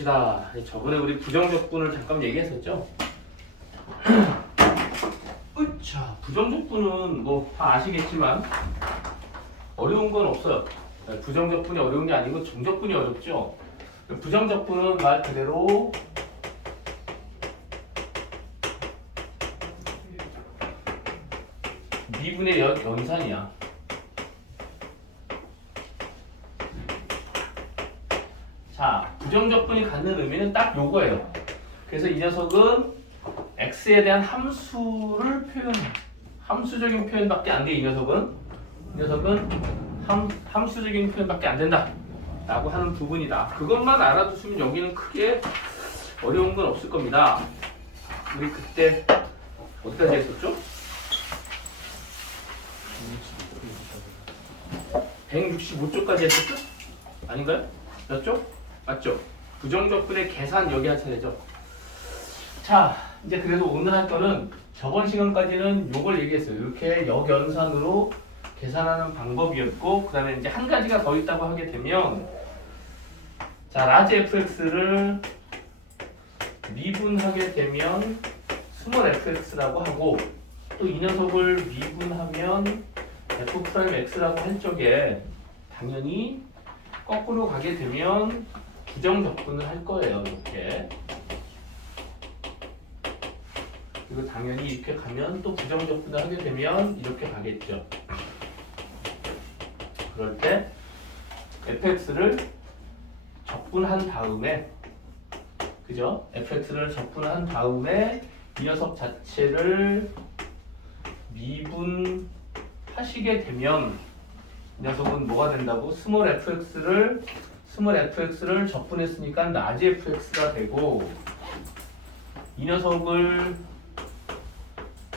봅시다. 저번에 우리 부정적분을 잠깐 얘기했었죠? 자, 부정적분은 뭐 다 아시겠지만 어려운 건 없어요. 부정적분이 어려운 게 아니고 정적분이 어렵죠. 부정적분은 말 그대로 미분의 연산이야. 자, 부정적분이 갖는 의미는 딱 요거예요. 그래서 이 녀석은 x에 대한 함수를 함수적인 표현밖에 안 돼. 이 녀석은 함수적인 표현밖에 안 된다 라고 하는 부분이다. 그것만 알아두시면 여기는 크게 어려운 건 없을 겁니다. 우리 그때 어디까지 했었죠? 165쪽까지 했었죠? 아닌가요? 몇 쪽? 맞죠? 부정적분의 계산 여기 할 차례죠. 자, 이제 그래도 오늘 할 거는 저번 시간까지는 요걸 얘기했어요. 이렇게 역연산으로 계산하는 방법이었고, 그 다음에 이제 한 가지가 더 있다고 하게 되면, 자, 라지 fx를 미분하게 되면 스몰 fx라고 하고, 또 이 녀석을 미분하면 f'x라고 할 적에 당연히 거꾸로 가게 되면 부정적분을 할 거예요. 이렇게. 그리고 당연히 이렇게 가면 또 부정적분을 하게 되면 이렇게 가겠죠. 그럴 때 fx를 적분한 다음에, 그죠? fx를 적분한 다음에 이 녀석 자체를 미분하시게 되면 이 녀석은 뭐가 된다고? 스몰 fx를 적분했으니까 라지 fx가 되고, 이 녀석을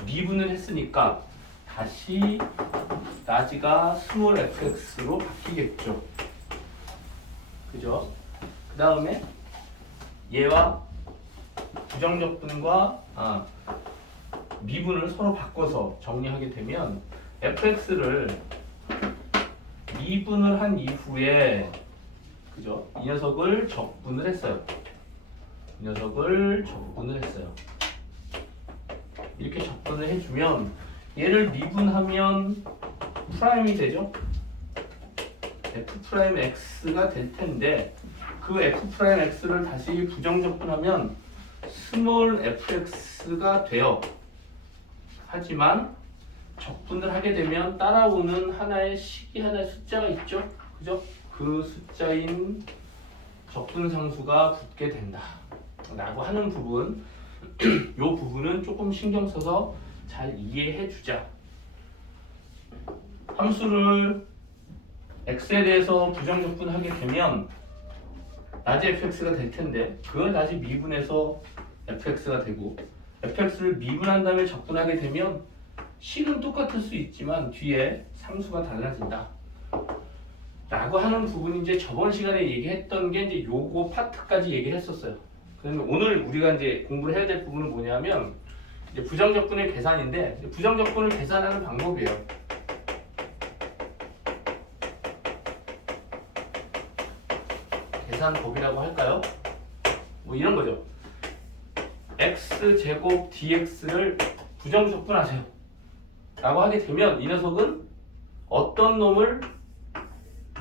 미분을 했으니까 다시 라지가 스몰 fx로 바뀌겠죠. 그죠? 그 다음에 얘와 부정적분과 미분을 서로 바꿔서 정리하게 되면 fx를 미분을 한 이후에, 그죠? 이 녀석을 적분을 했어요. 이렇게 적분을 해주면 얘를 미분하면 프라임이 되죠? f'x가 될 텐데, 그 f'x를 다시 부정적분하면 스몰 fx가 돼요. 하지만 적분을 하게 되면 따라오는 하나의 숫자가 있죠? 그죠? 그 숫자인 적분상수가 붙게 된다 라고 하는 부분, 이 부분은 조금 신경 써서 잘 이해해 주자. 함수를 x에 대해서 부정적분하게 되면 라지 fx가 될 텐데, 그걸 다시 미분해서 fx가 되고, fx를 미분한 다음에 적분하게 되면 식은 똑같을 수 있지만 뒤에 상수가 달라진다 라고 하는 부분이 이제 저번 시간에 얘기했던 게 이제 요거 파트까지 얘기를 했었어요. 그러면 오늘 우리가 이제 공부를 해야 될 부분은 뭐냐면 이제 부정적분의 계산인데, 부정적분을 계산하는 방법이에요. 계산법이라고 할까요? 뭐 이런 거죠. x제곱 dx를 부정적분하세요 라고 하게 되면 이 녀석은 어떤 놈을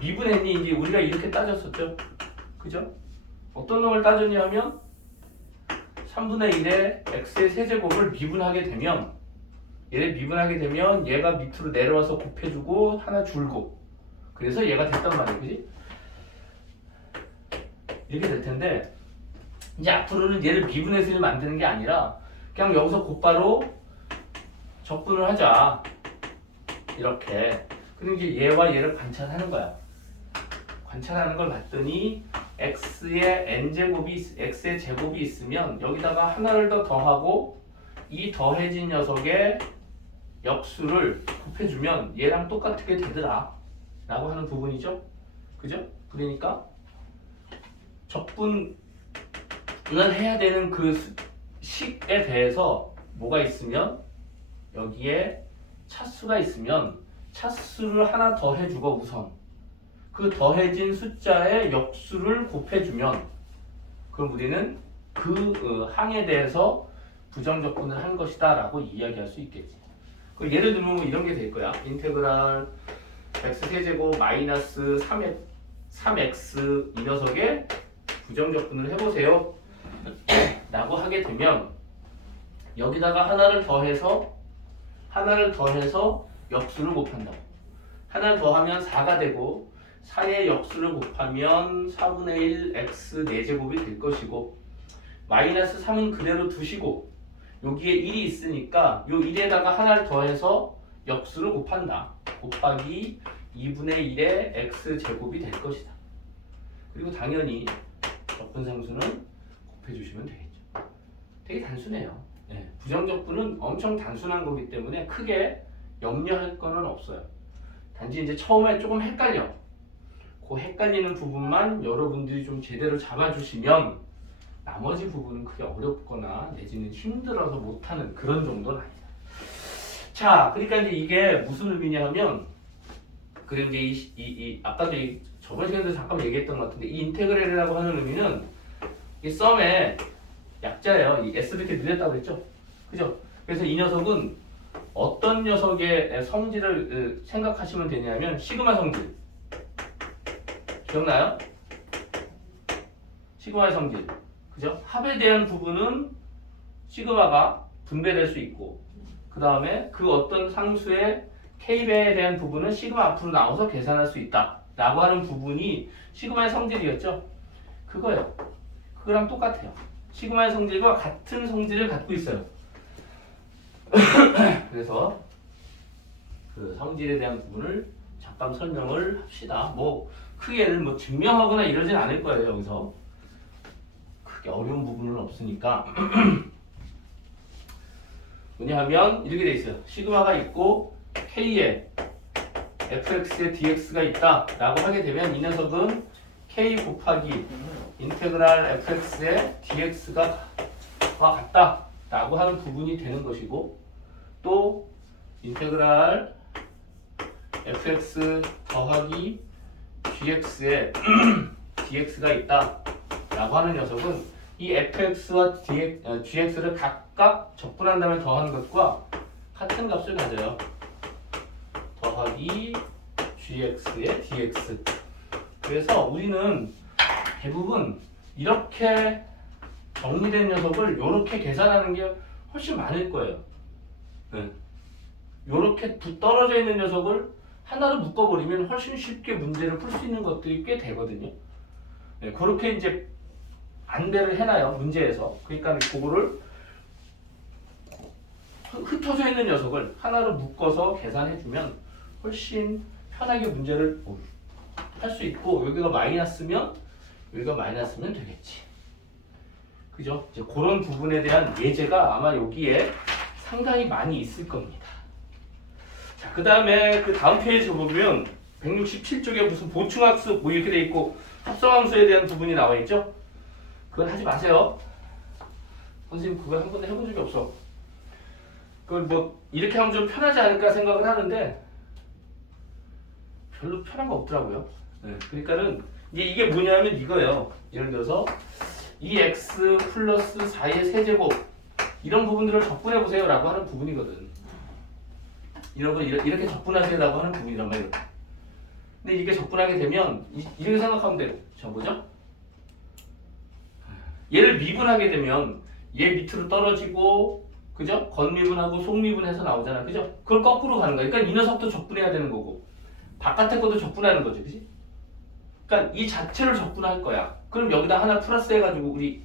미분했니? 이제 우리가 이렇게 따졌었죠. 그죠? 어떤 놈을 따졌냐면 3분의 1에 x의 세제곱을 미분하게 되면, 얘를 미분하게 되면 얘가 밑으로 내려와서 곱해주고 하나 줄고, 그래서 얘가 됐단 말이에요. 그지? 이렇게 될 텐데, 이제 앞으로는 얘를 미분해서 만드는 게 아니라 그냥 여기서 곧바로 적분을 하자. 이렇게. 그리고 이제 얘와 얘를 관찰하는 거야. 관찰하는 걸 봤더니 x의 제곱이 있으면 여기다가 하나를 더 더하고 이 더해진 녀석의 역수를 곱해주면 얘랑 똑같게 되더라 라고 하는 부분이죠. 그죠? 그러니까 적분을 해야 되는 그 식에 대해서 뭐가 있으면, 여기에 차수가 있으면 차수를 하나 더 해주고, 우선 그 더해진 숫자의 역수를 곱해주면 그럼 우리는 그 항에 대해서 부정적분을 한 것이다 라고 이야기할 수 있겠지. 예를 들면 뭐 이런 게 될 거야. 인테그랄 x 세제곱 마이너스 3x 이 녀석의 부정적분을 해보세요 라고 하게 되면 여기다가 하나를 더해서 역수를 곱한다. 하나를 더하면 4가 되고 4의 역수를 곱하면 4분의 1 x 4제곱이 될 것이고 마이너스 3은 그대로 두시고 여기에 1이 있으니까 요 1에다가 하나를 더해서 역수를 곱한다. 곱하기 2분의 1의 x제곱이 될 것이다. 그리고 당연히 적분상수는 곱해주시면 되겠죠. 되게 단순해요. 네, 부정적분은 엄청 단순한 거기 때문에 크게 염려할 거는 없어요. 단지 이제 처음에 조금 헷갈려. 그 헷갈리는 부분만 여러분들이 좀 제대로 잡아주시면 나머지 부분은 크게 어렵거나 내지는 힘들어서 못하는 그런 정도는 아니다. 자, 그러니까 이제 이게 무슨 의미냐 하면, 그리고 이제 아까도 저번 시간에도 잠깐 얘기했던 것 같은데, 이 인테그랄이라고 하는 의미는 이 썸의 약자예요. 이 s 이렇게 늘렸다고 했죠? 그죠? 그래서 이 녀석은 어떤 녀석의 성질을 생각하시면 되냐면 시그마 성질. 기억나요? 시그마의 성질. 그죠? 합에 대한 부분은 시그마가 분배될 수 있고, 그 다음에 그 어떤 상수의 k배에 대한 부분은 시그마 앞으로 나와서 계산할 수 있다 라고 하는 부분이 시그마의 성질이었죠. 그거요. 그거랑 똑같아요. 시그마의 성질과 같은 성질을 갖고 있어요. 그래서 그 성질에 대한 부분을 잠깐 설명을 합시다. 뭐 크게 뭐 증명하거나 이러진 않을 거예요. 여기서 크게 어려운 부분은 없으니까. 뭐냐하면 이렇게 돼 있어요. 시그마가 있고 k에 fx에 dx가 있다 라고 하게 되면 이 녀석은 k 곱하기 인테그랄 fx에 dx가 같다 라고 하는 부분이 되는 것이고, 또 인테그랄 fx 더하기 gx에 dx가 있다 라고 하는 녀석은 이 fx와 gx를 각각 적분한 다음에 더하는 것과 같은 값을 가져요. 더하기 gx의 dx. 그래서 우리는 대부분 이렇게 정리된 녀석을 이렇게 계산하는 게 훨씬 많을 거예요. 이렇게 떨어져 있는 녀석을 하나로 묶어버리면 훨씬 쉽게 문제를 풀 수 있는 것들이 꽤 되거든요. 그렇게 이제 안배를 해놔요, 문제에서. 그러니까 그거를 흩어져 있는 녀석을 하나로 묶어서 계산해주면 훨씬 편하게 문제를 할 수 있고, 여기가 마이너스면 되겠지. 그죠? 이제 그런 부분에 대한 예제가 아마 여기에 상당히 많이 있을 겁니다. 자, 그 다음에 그 다음 페이지 보면 167쪽에 무슨 보충학습 뭐 이렇게 돼 있고 합성함수에 대한 부분이 나와 있죠? 그건 하지 마세요. 선생님 그거 한 번도 해본 적이 없어. 그걸 뭐 이렇게 하면 좀 편하지 않을까 생각을 하는데 별로 편한 거 없더라고요. 그러니까는 이게 뭐냐면 이거예요. 예를 들어서 2x 플러스 4의 세제곱 이런 부분들을 적분해 보세요 라고 하는 부분이거든. 이런 거 이렇게 적분하세요라고 하는 부분이란 말이에요. 근데 이게 적분하게 되면 이렇게 생각하면 돼요. 저 뭐죠? 얘를 미분하게 되면 얘 밑으로 떨어지고, 그죠? 겉미분하고 속미분해서 나오잖아. 그죠? 그걸 거꾸로 가는 거야. 그러니까 이 녀석도 적분해야 되는 거고 바깥에 것도 적분하는 거죠. 그지? 그러니까 이 자체를 적분할 거야. 그럼 여기다 하나 플러스 해가지고 우리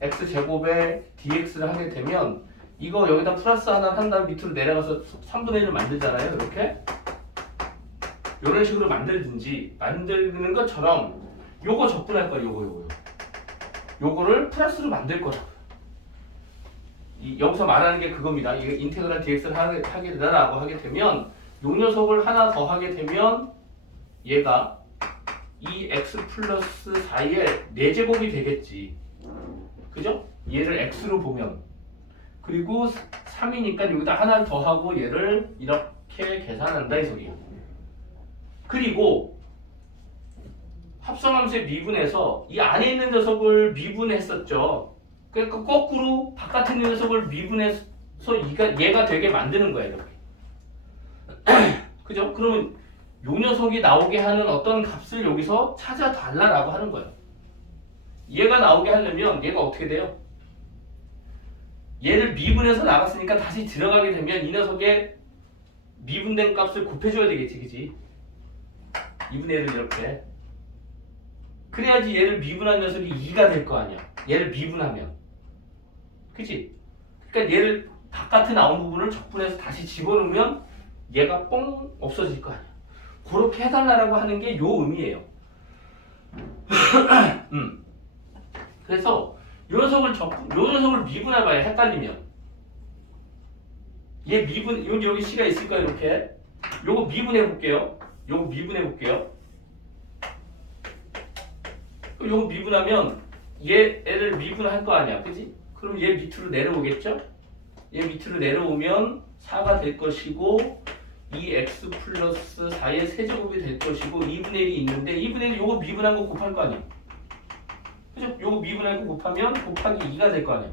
x제곱에 dx를 하게 되면 이거 여기다 플러스 하나 한 다음 밑으로 내려가서 3분의 1을 만들잖아요. 이렇게 이런 식으로 만드는 것처럼 요거 적분할 거야. 요거를 플러스로 만들 거야. 여기서 말하는 게 그겁니다. 이게 인테그랄 dx를 하게 되라고 하게 되면 요 녀석을 하나 더 하게 되면 얘가 2x 플러스 4의 4제곱이 되겠지. 그죠? 얘를 x로 보면. 그리고 3이니까 여기다 하나를 더 하고 얘를 이렇게 계산한다 이 소리야. 그리고 합성함수의 미분에서 이 안에 있는 녀석을 미분했었죠. 그러니까 거꾸로 바깥에 있는 녀석을 미분해서 얘가 되게 만드는 거야 이렇게. 그죠? 그러면 요 녀석이 나오게 하는 어떤 값을 여기서 찾아달라라고 하는 거예요. 얘가 나오게 하려면 얘가 어떻게 돼요? 얘를 미분해서 나갔으니까 다시 들어가게 되면 이 녀석의 미분된 값을 곱해줘야 되겠지, 그지? 2분의 1을 이렇게. 그래야지 얘를 미분한 녀석이 2가 될 거 아니야. 얘를 미분하면. 그치? 그러니까 얘를 바깥에 나온 부분을 적분해서 다시 집어넣으면 얘가 뻥 없어질 거 아니야. 그렇게 해달라고 하는 게 요 의미예요. 그래서 요 녀석을 미분해봐야 헷갈리면 얘 미분 여기 C가 있을까 이렇게 요거 미분해 볼게요. 요거 미분하면 얘를 미분할 거 아니야, 그지? 그럼 얘 밑으로 내려오겠죠? 얘 밑으로 내려오면 4가 될 것이고 2x 플러스 4의 세제곱이 될 것이고 2분의 1이 있는데 2분의 1 요거 미분한 거 곱할 거 아니야. 그죠? 요거 미분한 거 곱하면 곱하기 2가 될 거 아니야.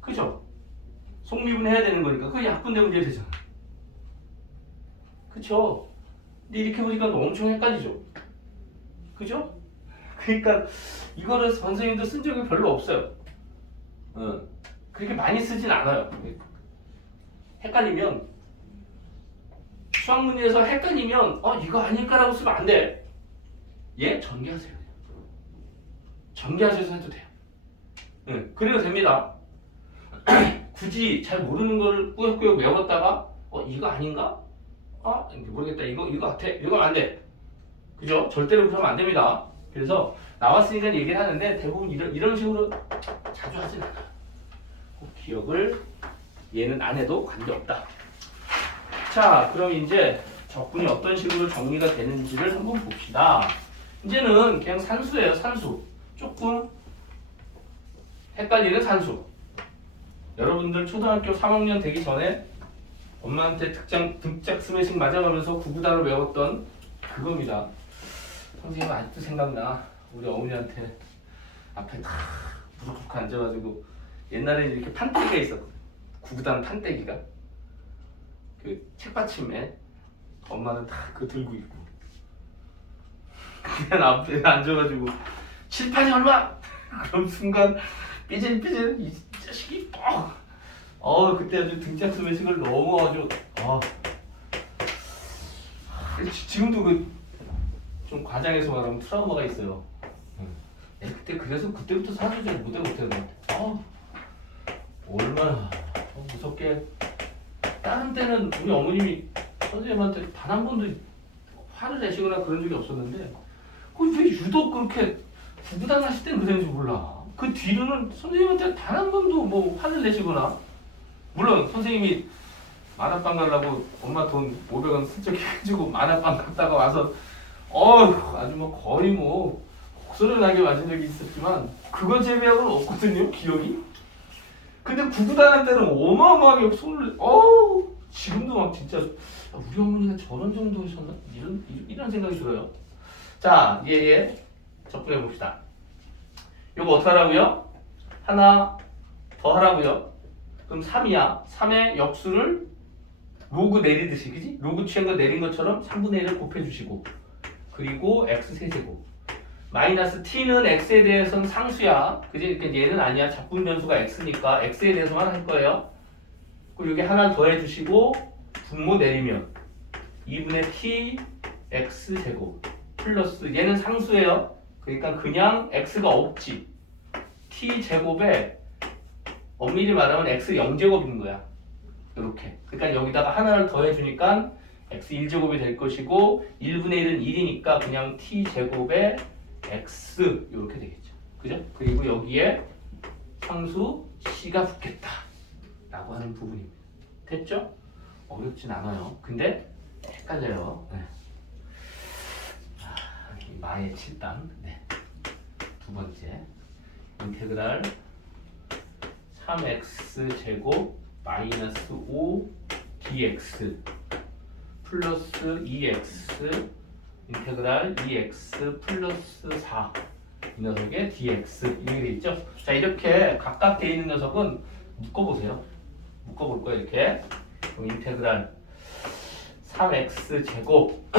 그죠? 속미분 해야 되는 거니까 그게 약분된 문제 되잖아. 그쵸? 근데 이렇게 보니까 엄청 헷갈리죠? 그죠? 그러니까 이거를 선생님도 쓴 적이 별로 없어요. 그렇게 많이 쓰진 않아요. 헷갈리면 수학문제에서 헷갈리면 이거 아닐까라고 쓰면 안 돼. 얘 전개하세요. 전개하셔서 해도 돼요. 그래도 됩니다. 굳이 잘 모르는 걸 꾸역꾸역 외웠다가 이거 아닌가? 모르겠다. 이거 같아. 이건 안 돼. 그죠? 절대로 그러면 안 됩니다. 그래서 나왔으니까 얘기를 하는데 대부분 이런 식으로 자주 하진 않아요. 꼭 기억을 얘는 안 해도 관계없다. 자, 그럼 이제 적분이 어떤 식으로 정리가 되는지를 한번 봅시다. 이제는 그냥 산수예요, 산수. 조금 헷갈리는 산수. 여러분들 초등학교 3학년 되기 전에 엄마한테 등짝 스매싱 맞아가면서 구구단을 외웠던 그겁니다. 선생님 아직도 생각나. 우리 어머니한테 앞에 다 무릎 꿇고 앉아가지고 옛날에는 이렇게 판때기가 있었거든. 구구단 판때기가. 그 책받침에 엄마는 다 그거 들고 있고 그냥 앞에 앉아가지고 칠판이 얼마? 그럼 순간 삐질삐질 이 자식이 그때 아주 등짝 스매싱을 너무 아주 지금도 좀 과장해서 말하면 트라우마가 있어요. 그때 그래서 그때부터 사실 잘 못하는 것 같아. 얼마나 무섭게. 다른 때는 우리 어머님이 선생님한테 단 한 번도 화를 내시거나 그런 적이 없었는데 왜 유독 그렇게 구구단 하실 때는 그랬는지 몰라. 그 뒤로는 선생님한테 단 한 번도 뭐 화를 내시거나, 물론 선생님이 만화방 가려고 엄마 돈 500원 슬쩍 해주고 만화방 갔다가 와서 아주 거의 곡소리 나게 맞은 적이 있었지만 그거 제외하고는 없거든요, 기억이. 근데 구구단할 때는 어마어마하게 손을 지금도 막 진짜 우리 어머니가 저런 정도셨나? 이런 생각이 들어요. 자, 얘 접근해 봅시다. 요거 어떻게 하라고요? 하나 더 하라고요. 그럼 3이야. 3의 역수를 로그 내리듯이, 그지? 로그 취한 거 내린 것처럼 3분의 1을 곱해주시고, 그리고 x 세제곱 마이너스 t는 x에 대해서는 상수야, 그지? 그러니까 얘는 아니야. 적분 변수가 x니까 x에 대해서만 할 거예요. 그리고 여기 하나 더 해주시고 분모 내리면 2분의 t x 제곱 플러스 얘는 상수예요. 그러니까 그냥 x가 없지. t 제곱에 엄밀히 말하면 x 0제곱인 거야. 이렇게. 그러니까 여기다가 하나를 더 해주니까 x 1제곱이 될 것이고 1분의 1은 1이니까 그냥 t 제곱에 x 이렇게 되겠죠. 그죠? 그리고 여기에 상수 c가 붙겠다 라고 하는 부분입니다. 됐죠? 어렵진 않아요. 근데 헷갈려요. 네. 마의 7단. 네. 두 번째 인테그랄 3x 제곱 마이너스 5 dx 플러스 2x 인테그랄 2x 플러스 4 이 녀석의 dx 이렇게 돼 있죠. 자 이렇게 각각 돼 있는 녀석은 묶어보세요. 묶어볼 거예요. 이렇게 그럼 인테그랄 3x 제곱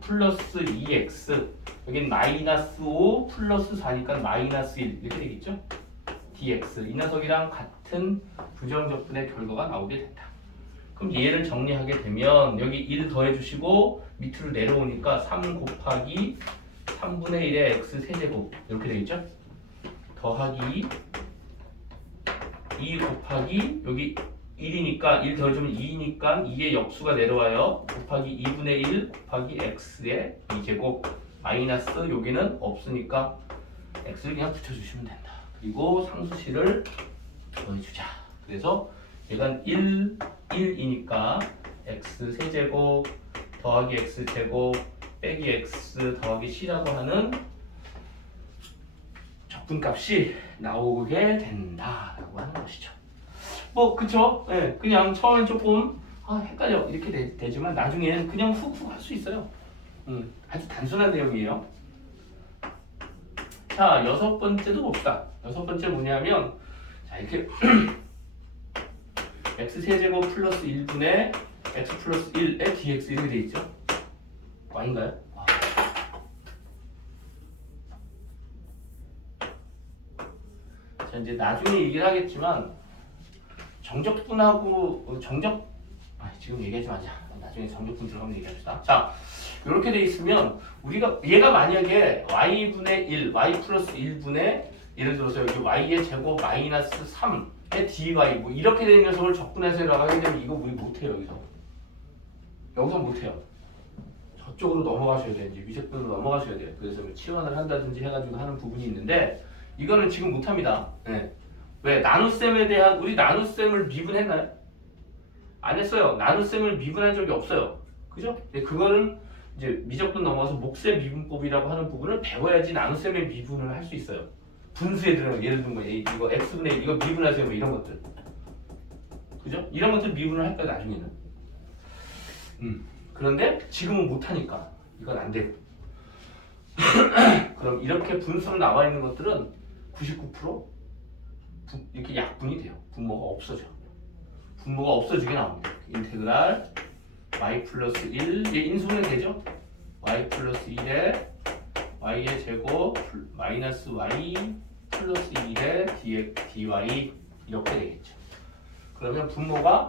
플러스 2x 여긴 마이너스 5 플러스 4니까 마이너스 1 이렇게 되겠죠. dx 이 녀석이랑 같은 부정적분의 결과가 나오게 된다. 그럼 얘를 정리하게 되면 여기 1 더해주시고 밑으로 내려오니까 3 곱하기 3분의 1의 x 세제곱 이렇게 되겠죠. 더하기 2 곱하기 여기 1이니까 1 더해주면 2니까 2의 역수가 내려와요. 곱하기 2분의 1 곱하기 x의 2제곱 마이너스 여기는 없으니까 x를 그냥 붙여주시면 된다. 그리고 상수식을 더해주자. 그래서 얘가 1이니까 x 세제곱 더하기 x 제곱 빼기 x 더하기 c라고 하는 적분값이 나오게 된다라고 하는 것이죠. 뭐 그쵸? 네, 그냥 처음엔 조금 헷갈려 이렇게 되지만 나중에는 그냥 훅훅 할 수 있어요. 아주 단순한 내용이에요. 자, 6번째도 봅시다. 6번째 뭐냐면 자 이렇게 x 세제곱 플러스 1분의 x 플러스 1의 dx 이렇게 돼 있죠. y인가요? 자 이제 나중에 얘기를 하겠지만 정적분하고 지금 얘기하지 마자. 나중에 정적분 들어가면 얘기합시다. 자 이렇게 돼 있으면 우리가 얘가 만약에 y분의 1, y 플러스 1분의 예를 들어서 여기 y의 제곱 마이너스 3의 dy 뭐 이렇게 되는 녀석을 적분해서라고 하게 되면 이거 우리 못해요. 여기서 못해요. 저쪽으로 넘어가셔야 돼요. 이제 미적분으로 넘어가셔야 돼요. 그래서 뭐 치환을 한다든지 해가지고 하는 부분이 있는데 이거는 지금 못합니다. 네. 왜? 나눗셈에 대한 우리 나눗셈을 미분했나요? 안 했어요. 나눗셈을 미분한 적이 없어요. 그죠? 근데 그거는 이제 미적분 넘어가서 목셈 미분법이라고 하는 부분을 배워야지 나눗셈의 미분을 할 수 있어요. 분수에 들어가는 예를 들면 뭐 이거 x분의 1 이거 미분하세요 뭐 이런 것들. 그죠? 이런 것들 미분을 할 거야 나중에는. 그런데 지금은 못하니까 이건 안 되고. 그럼 이렇게 분수로 나와 있는 것들은 99% 이렇게 약분이 돼요. 분모가 없어져. 분모가 없어지게 나옵니다. 인테그랄 y 플러스 1 얘 인수분해 되죠? y 플러스 1에 y의 제곱 마이너스 y 플러스 1의 dy 이렇게 되겠죠. 그러면 분모가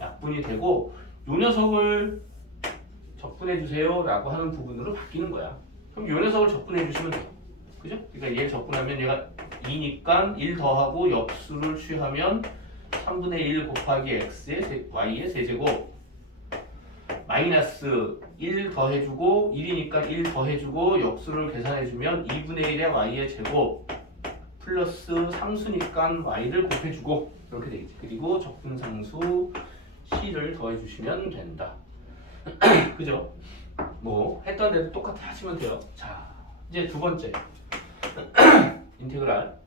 약분이 되고 요 녀석을 적분해 주세요 라고 하는 부분으로 바뀌는 거야. 그럼 요 녀석을 적분해 주시면 돼요. 그죠? 그러니까 얘 적분하면 얘가 2니까 1 더하고 역수를 취하면 3분의 1 곱하기 x의 y의 세제곱 마이너스 1 더해주고 1이니까 1 더해주고 역수를 계산해주면 2분의 1의 y의 제곱 플러스 상수니까 y를 곱해주고 이렇게 되겠지. 그리고 적분상수 c를 더해주시면 된다. 그죠? 뭐 했던 데도 똑같이 하시면 돼요. 자 이제 두 번째 인테그랄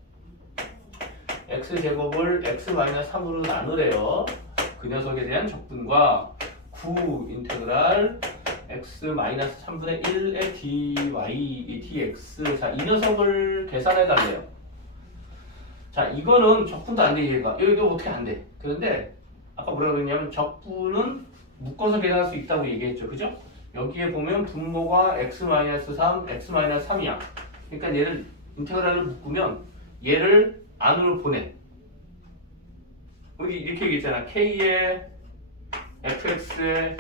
x제곱을 x-3으로 나누래요. 그 녀석에 대한 적분과 9 인테그랄 x-3분의 1의 dy, dx 자, 이 녀석을 계산해 달래요. 자, 이거는 적분도 안 돼, 얘가. 여기도 어떻게 안 돼. 그런데 아까 뭐라고 그랬냐면 적분은 묶어서 계산할 수 있다고 얘기했죠. 그죠? 여기에 보면 분모가 x-3, x-3이야. 그러니까 얘를 인테그랄을 묶으면 얘를 안으로 보내. 우리 이렇게 얘기했잖아. k의 fx의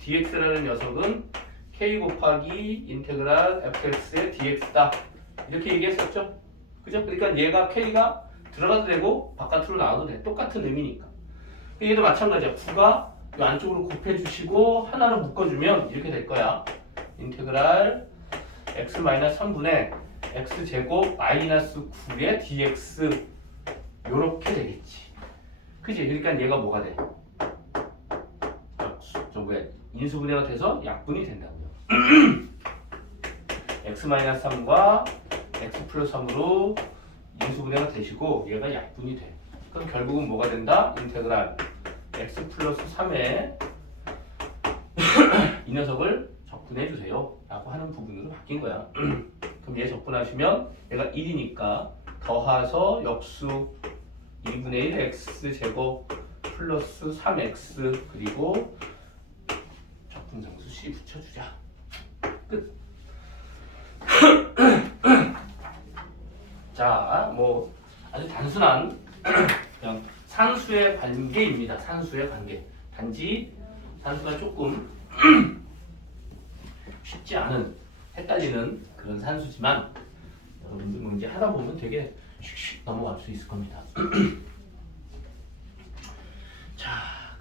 dx라는 녀석은 k 곱하기 인테그랄 fx의 dx다. 이렇게 얘기했었죠. 그죠? 그러니까 얘가 k가 들어가도 되고 바깥으로 나와도 돼. 똑같은 의미니까. 얘도 마찬가지야. 9가 이 안쪽으로 곱해주시고 하나로 묶어주면 이렇게 될 거야. 인테그랄 x-3분의 x제곱 마이너스 9의 dx 요렇게 되겠지. 그치? 그러니까 얘가 뭐가 돼? 왜 인수분해가 돼서 약분이 된다고요. x-3과 x 플러스 3으로 인수분해가 되시고 얘가 약분이 돼. 그럼 결국은 뭐가 된다? 인테그랄 x 플러스 3에 이 녀석을 적분해 주세요 라고 하는 부분으로 바뀐 거야. 그럼 얘 적분하시면 얘가 1이니까 더해서 역수 2분의 1 x제곱 플러스 3x 그리고 적분상수 c 붙여주자. 끝. 자, 뭐 아주 단순한 그냥 산수의 관계입니다. 산수의 관계. 단지 산수가 조금 쉽지 않은 헷갈리는 그런 산수지만 여러분들 뭐 이제 하다 보면 되게 슉슉 넘어갈 수 있을 겁니다. 자,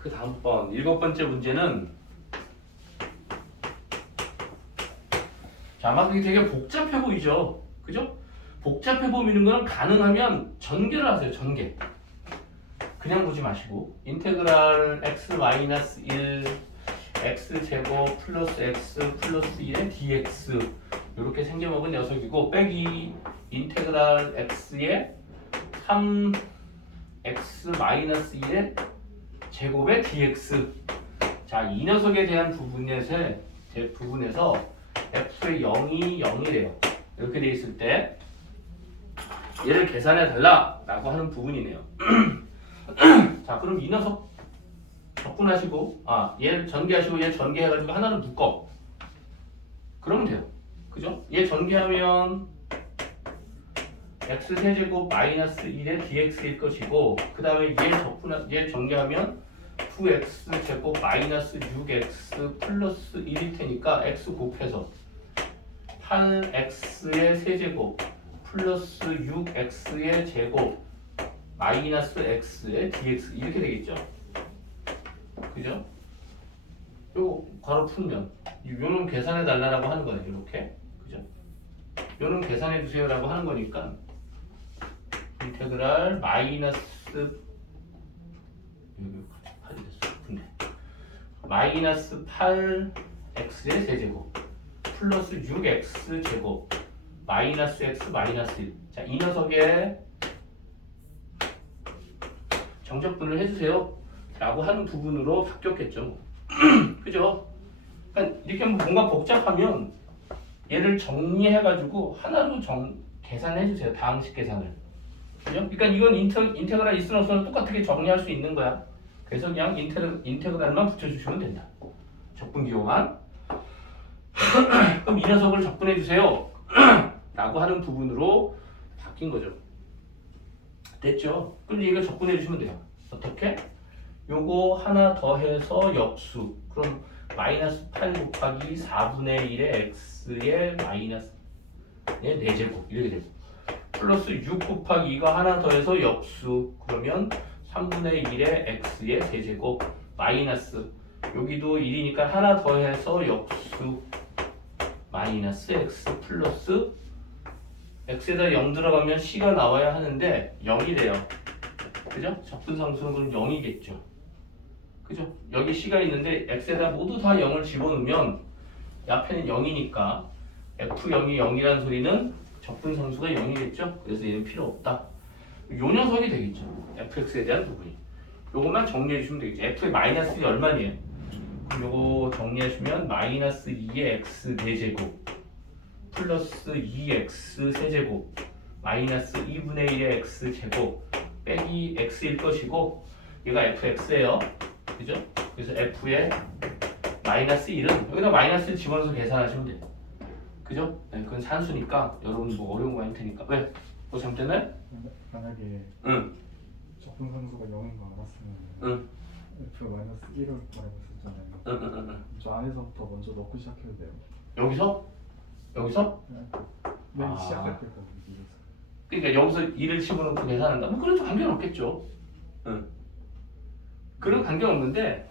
그 다음번 7번째 문제는 자, 아마 그게 되게 복잡해 보이죠? 그죠? 복잡해 보이는 거는 가능하면 전개를 하세요. 전개. 그냥 보지 마시고 인테그랄 x-1 x제곱 플러스 x 플러스 1의 dx 이렇게 생겨먹은 녀석이고 빼기 인테그랄 x의 3x-1의 제곱의 dx. 자, 이 녀석에 대한 부분에서 f의 0이 0이래요. 이렇게 돼 있을 때 얘를 계산해 달라 라고 하는 부분이네요. 자, 그럼 이 녀석 적분하시고 얘를 전개하시고 얘 전개해가지고 하나를 묶어. 그러면 돼요. 그죠? 얘 전개하면 x세제곱 마이너스 1의 dx일 것이고 그 다음에 얘 전개하면 9x제곱 마이너스 6x 플러스 1일 테니까 x 곱해서 8x의 세제곱 플러스 6x의 제곱 마이너스 x의 dx 이렇게 되겠죠. 그죠? 요거 괄호 풀면 요놈 계산해 달라고 하는 거예요. 이렇게. 그죠? 요놈 계산해 주세요라고 하는 거니까 인테그랄 마이너스 마이너스 8x의 세제곱 플러스 6x 제곱 마이너스 x 마이너스 1. 자, 이 녀석의 정적분을 해주세요 라고 하는 부분으로 바뀌었겠죠. 그죠? 그러니까 이렇게 뭔가 복잡하면 얘를 정리해가지고 하나로 계산해주세요. 다항식 계산을. 그죠? 그러니까 이건 인테그랄 있으나 없으나 똑같게 정리할 수 있는 거야. 그래서 그냥 인테그랄만 붙여주시면 된다. 적분기호만. 그럼 이 녀석을 적분해주세요 라고 하는 부분으로 바뀐 거죠. 됐죠? 그럼 이거 적분해주시면 돼요. 어떻게? 요거 하나 더해서 역수. 그럼 마이너스 8 곱하기 4분의 1의 x의 마이너스 4제곱 이렇게 되고 플러스 6 곱하기 2가 하나 더해서 역수. 그러면 3분의 1의 x의 세제곱 마이너스 여기도 1이니까 하나 더해서 역수 마이너스 x 플러스 x에다 0 들어가면 c가 나와야 하는데 0이래요. 그죠? 적분상수는 그럼 0이겠죠. 그죠? 여기 c가 있는데 x에다 모두 다 0을 집어넣으면 앞에는 0이니까 f0이 0이라는 소리는 적분상수가 0이겠죠? 그래서 얘는 필요 없다. 요 녀석이 되겠죠. fx에 대한 부분이. 요것만 정리해 주시면 되겠죠. f의 마이너스 1이 얼마니에요? 그럼 요거 정리하시면 마이너스 2의 x 4제곱 플러스 2x 세제곱 마이너스 2분의 1의 x 제곱 빼기 x일 것이고 얘가 fx예요. 그죠? 그래서 f의 마이너스 1은 여기다 마이너스 1 집어넣어서 계산하시면 돼요. 그죠? 네, 그건 산수니까 여러분 뭐 어려운 거 아닐 테니까. 왜? 뭐 잘못됐나요? 만약에 적분상수가 0인 거 알았으면 f 마이너스 1을 말하고 있었잖아요. 저 안에서부터 먼저 넣고 시작해도 돼요. 여기서? 맨 시작할 때부터 이래서. 그러니까 여기서 2를 집어넣고 계산한다. 뭐 그래도 관계는 없겠죠. 그런 관계 없는데,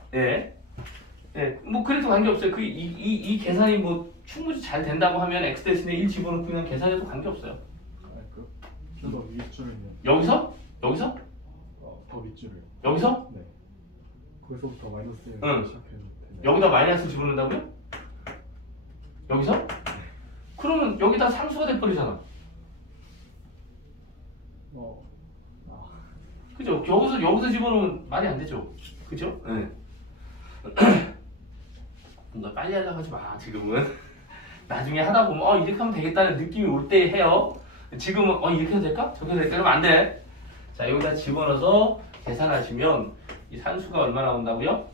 뭐 그래도 관계 없어요. 이 계산이 뭐 충분히 잘 된다고 하면 x 대신에 1 집어넣고 그냥 계산해도 관계 없어요. 좀더 윗줄이요. 여기서? 더 윗줄이요. 여기서? 네. 거기서부터 마이너스 1을 시작해도 돼요. 여기다 마이너스 집어넣는다고요? 여기서? 그러면 여기다 상수가 돼버리잖아. 그죠? 여기서 집어넣으면 말이 안 되죠. 그죠? 네. 뭔가 빨리 하려고 하지 마 지금은. 나중에 하다 보면 이렇게 하면 되겠다는 느낌이 올 때 해요. 지금은 이렇게 해도 될까? 저렇게 해도 될까? 그러면 안 돼. 자, 여기다 집어넣어서 계산하시면 이 산수가 얼마 나온다고요?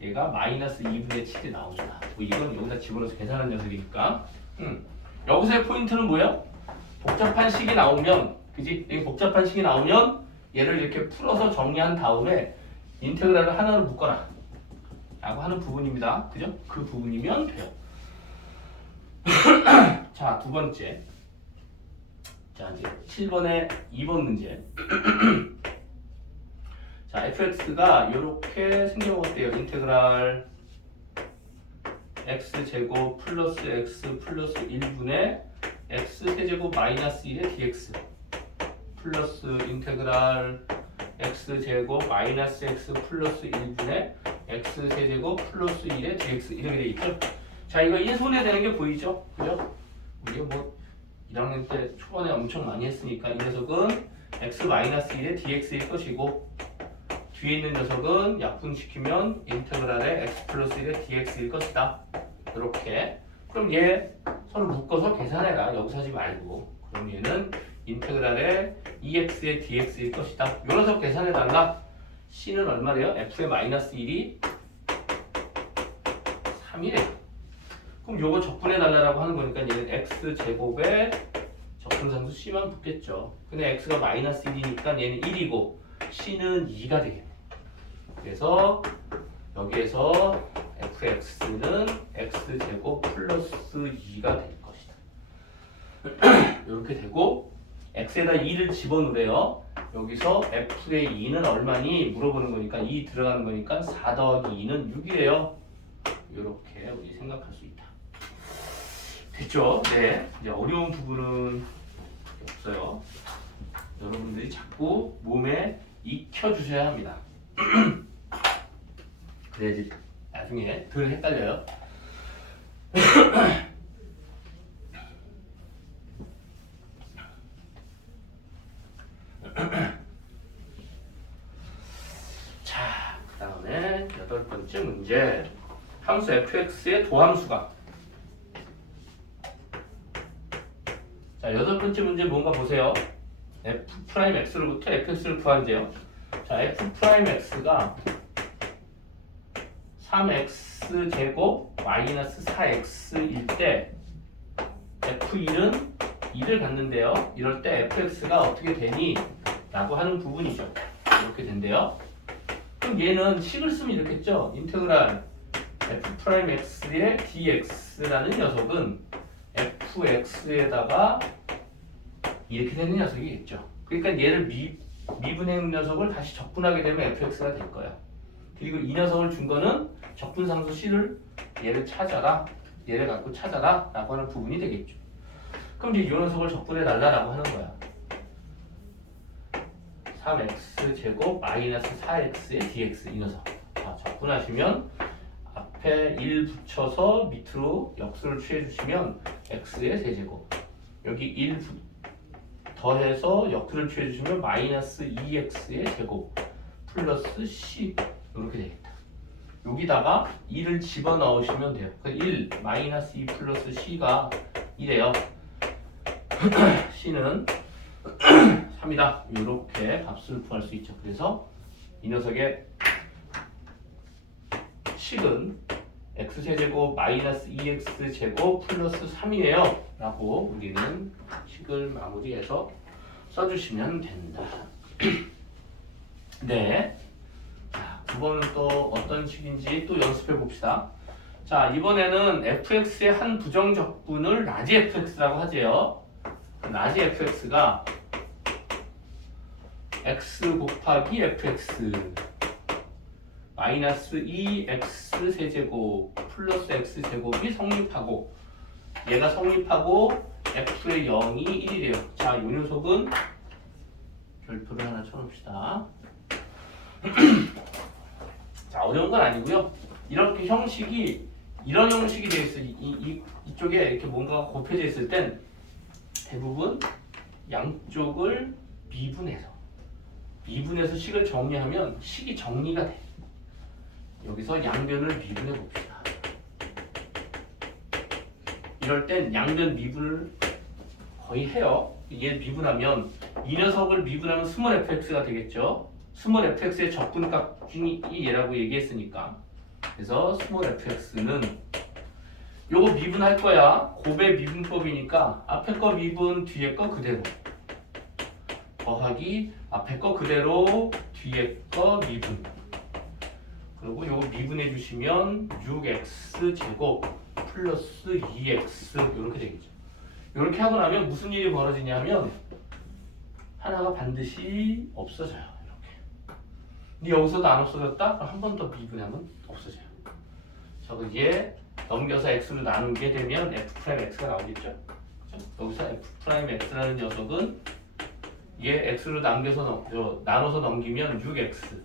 얘가 마이너스 2분의 7이 나옵니다. 이건 여기다 집어넣어서 계산한 녀석이니까. 여기서의 포인트는 뭐예요? 복잡한 식이 나오면, 그지? 여기 복잡한 식이 나오면 얘를 이렇게 풀어서 정리한 다음에 인테그랄을 하나로 묶어라 라고 하는 부분입니다. 그죠? 그 부분이면 돼요. 자, 두 번째. 자, 이제 7번에 2번 문제. 자, fx가 이렇게 생겨먹었대요. 인테그랄 x제곱 플러스 x 플러스 1분의 x세제곱 마이너스 1의 dx 플러스 인테그랄 x제곱 마이너스 x 플러스 1분의 x세제곱 플러스 1의 dx 이렇게 돼 있죠. 자, 이거 인수분해되는 게 보이죠? 그죠? 우리가 뭐 1학년 때 초반에 엄청 많이 했으니까 이 녀석은 x-1의 dx일 것이고 뒤에 있는 녀석은 약분시키면 인테그랄의 x 플러스 1의 dx일 것이다. 이렇게. 그럼 얘 서로 묶어서 계산해라. 여기서 하지 말고. 그럼 얘는 인테그랄의 2x의 dx일 것이다. 이 녀석 계산해달라. c는 얼마래요? f의 마이너스 1이 3이래요. 그럼 요거 적분해달라고 하는 거니까 얘는 x제곱에 적분상수 c만 붙겠죠. 근데 x가 마이너스 1이니까 얘는 1이고 c는 2가 되겠네. 그래서 여기에서 fx는 x제곱 플러스 2가 될 것이다. 이렇게 되고 x에다 2를 집어넣으래요. 여기서 f의 2는 얼마니? 물어보는 거니까 2 들어가는 거니까 4 더하기 2는 6이래요. 이렇게 우리 생각할 수 있다. 됐죠? 네. 이제 어려운 부분은 없어요. 여러분들이 자꾸 몸에 익혀주셔야 합니다. 그래야지 나중에 덜 헷갈려요. 자, 그 다음에 8번째 문제. 함수 fx의 도함수가. 자, 8번째 문제 뭔가 보세요. f'x로부터 fx를 구한대요. 자, f'x가 3x제곱 마이너스 4x일 때 f1은 2를 갖는데요. 이럴 때 fx가 어떻게 되니? 라고 하는 부분이죠. 이렇게 된대요. 그럼 얘는 식을 쓰면 이렇겠죠. 인테그랄 f'x의 dx라는 녀석은 fx에다가 이렇게 되는 녀석이겠죠. 그러니까 얘를 미분행 녀석을 다시 적분하게 되면 fx가 될 거야. 그리고 이 녀석을 준 거는 적분상수 c를 얘를 찾아라, 얘를 갖고 찾아라 라고 하는 부분이 되겠죠. 그럼 이제 이 녀석을 적분해 달라라고 하는 거야. 3x제곱 마이너스 4x의 dx 이 녀석. 자, 적분하시면 앞에 1 붙여서 밑으로 역수를 취해 주시면 x의 세제곱, 여기 1 더해서 역수를 취해 주시면 마이너스 2x의 제곱 플러스 c 이렇게 되겠다. 여기다가 2를 집어넣으시면 돼요. 1 마이너스 2 플러스 c가 2래요. c는 3이다. 이렇게 값을 구할 수 있죠. 그래서 이 녀석의 식은 x세제곱 마이너스 2x제곱 플러스 3이에요 라고 우리는 식을 마무리해서 써주시면 된다. 네. 자, 9번은 또 어떤 식인지 또 연습해 봅시다. 자, 이번에는 fx의 한 부정적분을 라지 fx라고 하지요. 라지 fx가 x 곱하기 fx 마이너스 2x 세제곱 플러스 x 제곱이 성립하고 얘가 성립하고 f의 0이 1이래요. 자, 이 녀석은 별표를 하나 쳐놓읍시다. 자, 어려운 건 아니고요. 이렇게 형식이 이런 형식이 되어 있어. 이쪽에 이렇게 뭔가가 곱해져 있을 땐 대부분 양쪽을 미분해서 식을 정리하면 식이 정리가 돼. 여기서 양변을 미분해 봅시다. 이럴 땐 양변 미분을 거의 해요. 얘 미분하면 이 녀석을 미분하면 스몰 fx가 되겠죠. 스몰 fx의 적분값 중이 얘라고 얘기했으니까. 그래서 스몰 fx는 요거 미분할 거야. 곱의 미분법이니까 앞에 거 미분, 뒤에 거 그대로. 더하기 앞에 거 그대로, 뒤에 거 미분. 그리고 요거 미분해 주시면 6x 제곱 플러스 2x 이렇게 되겠죠. 이렇게 하고 나면 무슨 일이 벌어지냐면 하나가 반드시 없어져요. 이렇게. 근데 여기서도 안 없어졌다? 그럼 한 번 더 미분하면 없어져요. 저거 얘 넘겨서 x로 나누게 되면 f'x가 나오겠죠. 그렇죠? 여기서 f'x라는 녀석은 얘 x로 나눠서 넘기면 6x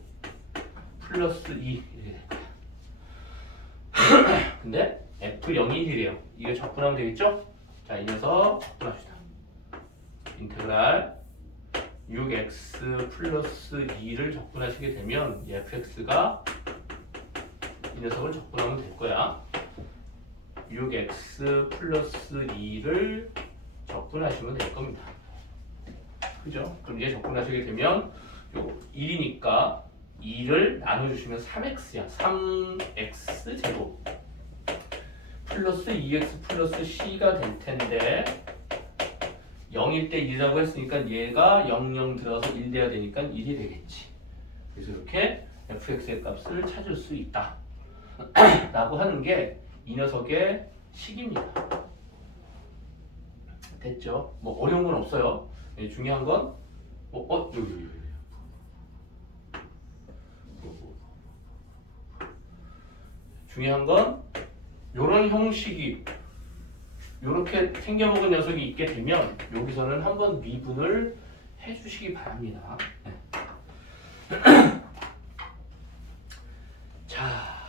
플러스 2 이렇게 될 거야. 근데 f0이 1이에요. 이거 적분하면 되겠죠? 자, 이 녀석 적분합시다. 인테그랄 6x 플러스 2를 적분하시게 되면 이 fx가 이 녀석을 적분하면 될 거야. 6x 플러스 2를 적분하시면 될 겁니다. 그죠? 그럼 얘 적분하시게 되면 요 1이니까 2를 나눠주시면 3x야. 3x 제곱 플러스 2x 플러스 c가 될 텐데 0일 때 1이라고 했으니까 얘가 00 들어서 1 돼야 되니까 1이 되겠지. 그래서 이렇게 fx의 값을 찾을 수 있다 라고 하는 게 이 녀석의 식입니다. 됐죠? 뭐 어려운 건 없어요. 중요한 건 여기. 중요한 건 이런 형식이 이렇게 생겨먹은 녀석이 있게 되면 여기서는 한번 미분을 해주시기 바랍니다. 네. 자,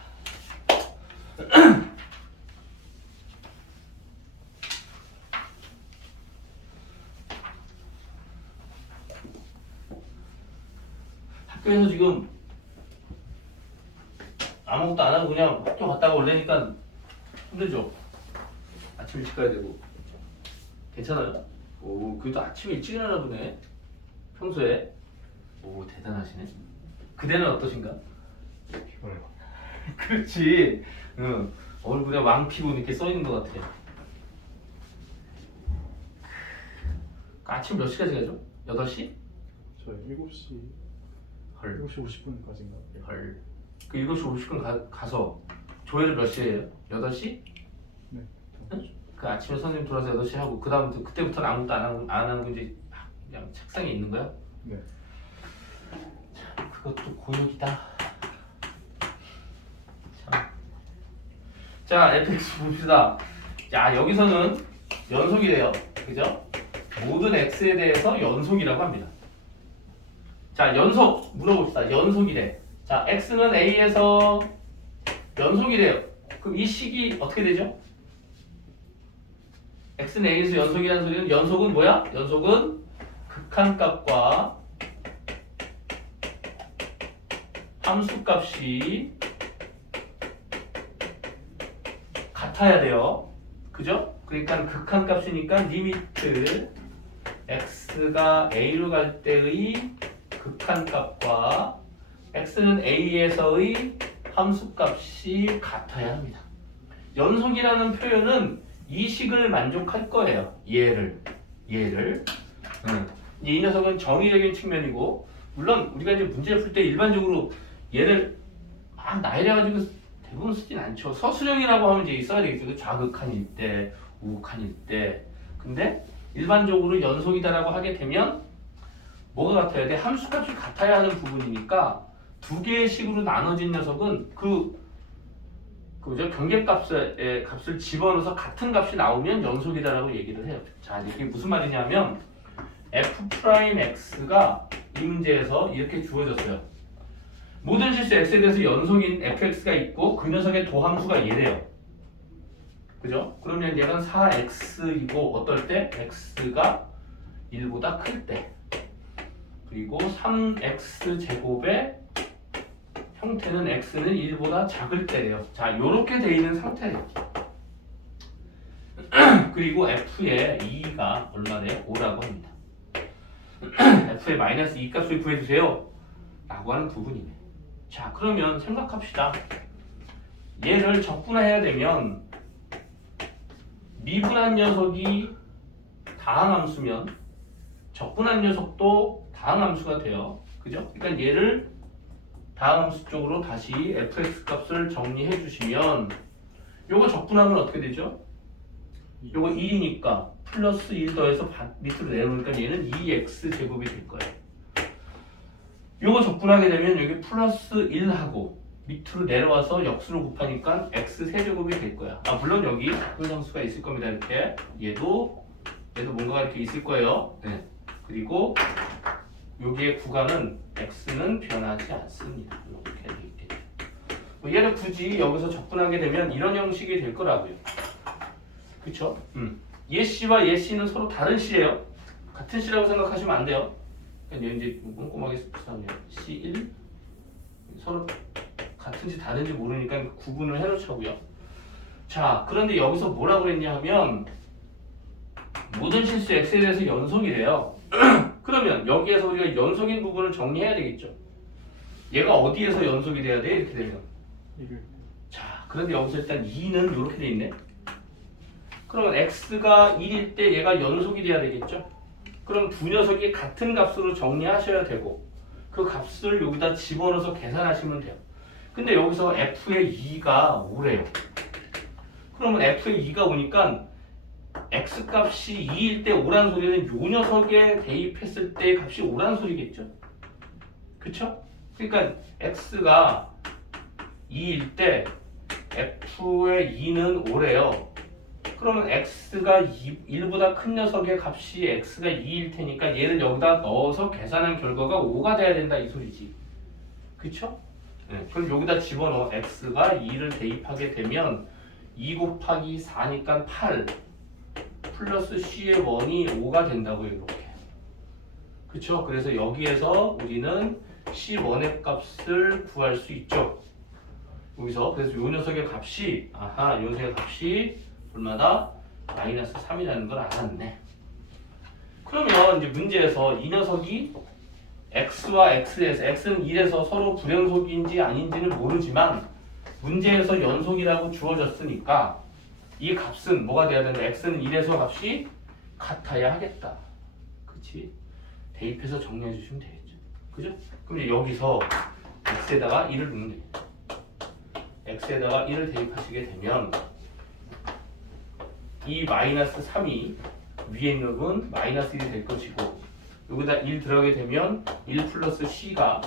학교에서 지금 아무것도 안 하고 그냥 학교 갔다가 올래니까 힘들죠? 아침 일찍 가야 되고. 괜찮아요? 오, 그래도 아침 일찍 일어나 보네. 평소에. 오, 대단하시네. 그대는 어떠신가? 피곤해요. 그렇지. 응. 얼굴에 왕피곤 이렇게 써 있는 것 같아. 아침 몇 시까지 가죠? 8시? 저 7시 헐. 7시 50분까지인가? 헐. 그 7시 50분 가서 조회를 몇 시에 해요? 8시? 네. 응? 그 아침에 선생님 돌아서 8시 하고 그 다음부터 그때부터는 아무것도 안 하고 이제 그냥 책상에 있는 거야? 네. 참, 그것도 고역이다. 참. 자, fx 봅시다. 자, 여기서는 연속이래요. 그죠? 모든 x에 대해서 연속이라고 합니다. 자, 연속 물어봅시다. 연속이래. 자, x는 a에서 연속이래요. 그럼 이 식이 어떻게 되죠? x는 a에서 연속이라는 소리는 연속은 뭐야? 연속은 극한값과 함수값이 같아야 돼요. 그죠? 그러니까 극한값이니까 리미트 x가 a로 갈 때의 극한값과 x는 a에서의 함수값이 같아야 합니다. 연속이라는 표현은 이 식을 만족할 거예요. 얘를. 이 녀석은 정의적인 측면이고, 물론 우리가 이제 문제를 풀 때 일반적으로 얘를 막 나열해가지고 대부분 쓰진 않죠. 서술형이라고 하면 이제 써야 되겠죠. 좌극한일 때, 우극한일 때. 근데 일반적으로 연속이다라고 하게 되면 뭐가 같아야 돼? 함수값이 같아야 하는 부분이니까 두 개의 식으로 나눠진 녀석은 그죠? 경계값의 값을 집어넣어서 같은 값이 나오면 연속이다라고 얘기를 해요. 자, 이게 무슨 말이냐면 f'x가 이 문제에서 이렇게 주어졌어요. 모든 실수 x에 대해서 연속인 fx가 있고 그 녀석의 도함수가 얘래요. 그죠? 그러면 얘는 4x이고 어떨 때? x가 1보다 클 때. 그리고 3x 제곱의 형태는 x는 1보다 작을 때래요. 자, 요렇게 돼 있는 상태예요. 그리고 f의 2가 얼마래요? 5라고 합니다. f의 마이너스 2 값을 구해주세요 라고 하는 부분이네. 자, 그러면 생각합시다. 얘를 적분해야 되면 미분한 녀석이 다항함수면 적분한 녀석도 다항함수가 돼요. 그죠? 그러니까 얘를 다항함수 쪽으로 다시 fx 값을 정리해 주시면 요거 적분하면 어떻게 되죠? 요거 1이니까 플러스 1 더해서 밑으로 내려오니까 얘는 2x 제곱이 될 거예요. 요거 적분하게 되면 여기 플러스 1하고 밑으로 내려와서 역수로 곱하니까 x 세제곱이 될 거야. 아, 물론 여기 분상수가 있을 겁니다. 이렇게 얘도 뭔가가 이렇게 있을 거예요. 네. 그리고 여기의 구간은 x는 변하지 않습니다. 이렇게 돼 있겠죠. 얘를 굳이 여기서 접근하게 되면 이런 형식이 될 거라고요. 그쵸? 얘 씨와 얘 씨는 서로 다른 씨예요. 같은 씨라고 생각하시면 안 돼요. 그러니까 이제 꼼꼼하게 쓰면 C1 서로 같은지 다른지 모르니까 구분을 해놓자고요. 자, 그런데 여기서 뭐라고 그랬냐 하면 모든 실수 x에 대해서 연속이래요. 그러면 여기에서 우리가 연속인 부분을 정리해야 되겠죠. 얘가 어디에서 연속이 돼야 돼? 이렇게 되면. 자, 그런데 여기서 일단 2는 이렇게 돼 있네. 그러면 x가 1일 때 얘가 연속이 돼야 되겠죠. 그럼 두 녀석이 같은 값으로 정리하셔야 되고 그 값을 여기다 집어넣어서 계산하시면 돼요. 근데 여기서 f의 2가 5래요. 그러면 f의 2가 오니까 x 값이 2일 때 5란 소리는 요 녀석에 대입했을 때 값이 5란 소리겠죠. 그쵸? 그러니까 x가 2일 때 f의 2는 5래요. 그러면 x가 1보다 큰 녀석의 값이 x가 2일 테니까 얘를 여기다 넣어서 계산한 결과가 5가 돼야 된다 이 소리지. 그쵸? 네, 그럼 여기다 집어넣어 x가 2를 대입하게 되면 2 곱하기 4니까 8 플러스 c의 1이 5가 된다고요. 이렇게. 그쵸? 그래서 여기에서 우리는 c1의 값을 구할 수 있죠. 여기서 그래서 요 녀석의 값이 요 녀석의 값이 얼마다? 마이너스 3이라는 걸 알았네. 그러면 이제 문제에서 이 녀석이 x와 x에서 x는 1에서 서로 불연속인지 아닌지는 모르지만 문제에서 연속이라고 주어졌으니까 이 값은 뭐가 돼야 되는데 x는 1에서 값이 같아야 하겠다. 그치? 대입해서 정리해 주시면 되겠죠. 그죠? 그럼 이제 여기서 x에다가 1을 넣으면 됩니다. x에다가 1을 대입하시게 되면 이 마이너스 3이 위에 있는 놈은 마이너스 1이 될 것이고 여기다 1 들어가게 되면 1 플러스 c가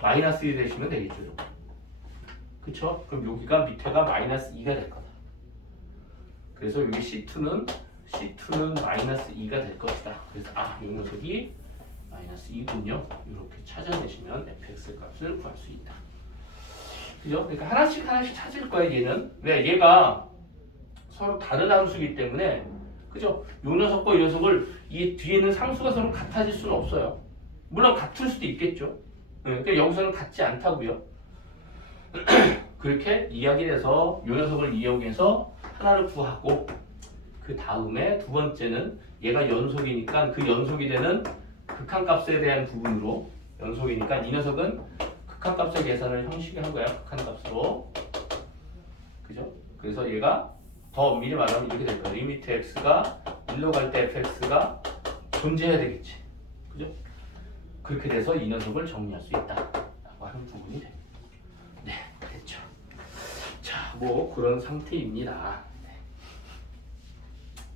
마이너스 1이 되시면 되겠죠. 그쵸? 그럼 여기가 밑에가 마이너스 2가 될 거다. 그래서 여기 C2는 마이너스 2가 될 것이다. 그래서 이 녀석이 마이너스 2군요. 이렇게 찾아내시면 fx 값을 구할 수 있다. 그죠? 그러니까 하나씩 찾을 거야 얘는. 왜? 얘가 서로 다른 함수이기 때문에 그죠? 요 녀석과 이 녀석을 이 뒤에 있는 상수가 서로 같아질 수는 없어요. 물론 같을 수도 있겠죠. 네, 그러니까 여기서는 같지 않다고요. 그렇게 이야기를 해서 요 녀석을 이용해서 하나를 구하고 그 다음에 두 번째는 얘가 연속이니까 그 연속이 되는 극한값에 대한 부분으로 연속이니까 이 녀석은 극한값의 계산을 형식한 거야. 극한값으로. 그죠? 그래서 얘가 더 엄밀히 말하면 이렇게 될 거야. 리미트 x가 1로 갈 때 fx가 존재해야 되겠지. 그죠? 그렇게 돼서 이 녀석을 정리할 수 있다. 라고 하는 부분이 됩니다. 네, 됐죠. 자, 뭐 그런 상태입니다. 네.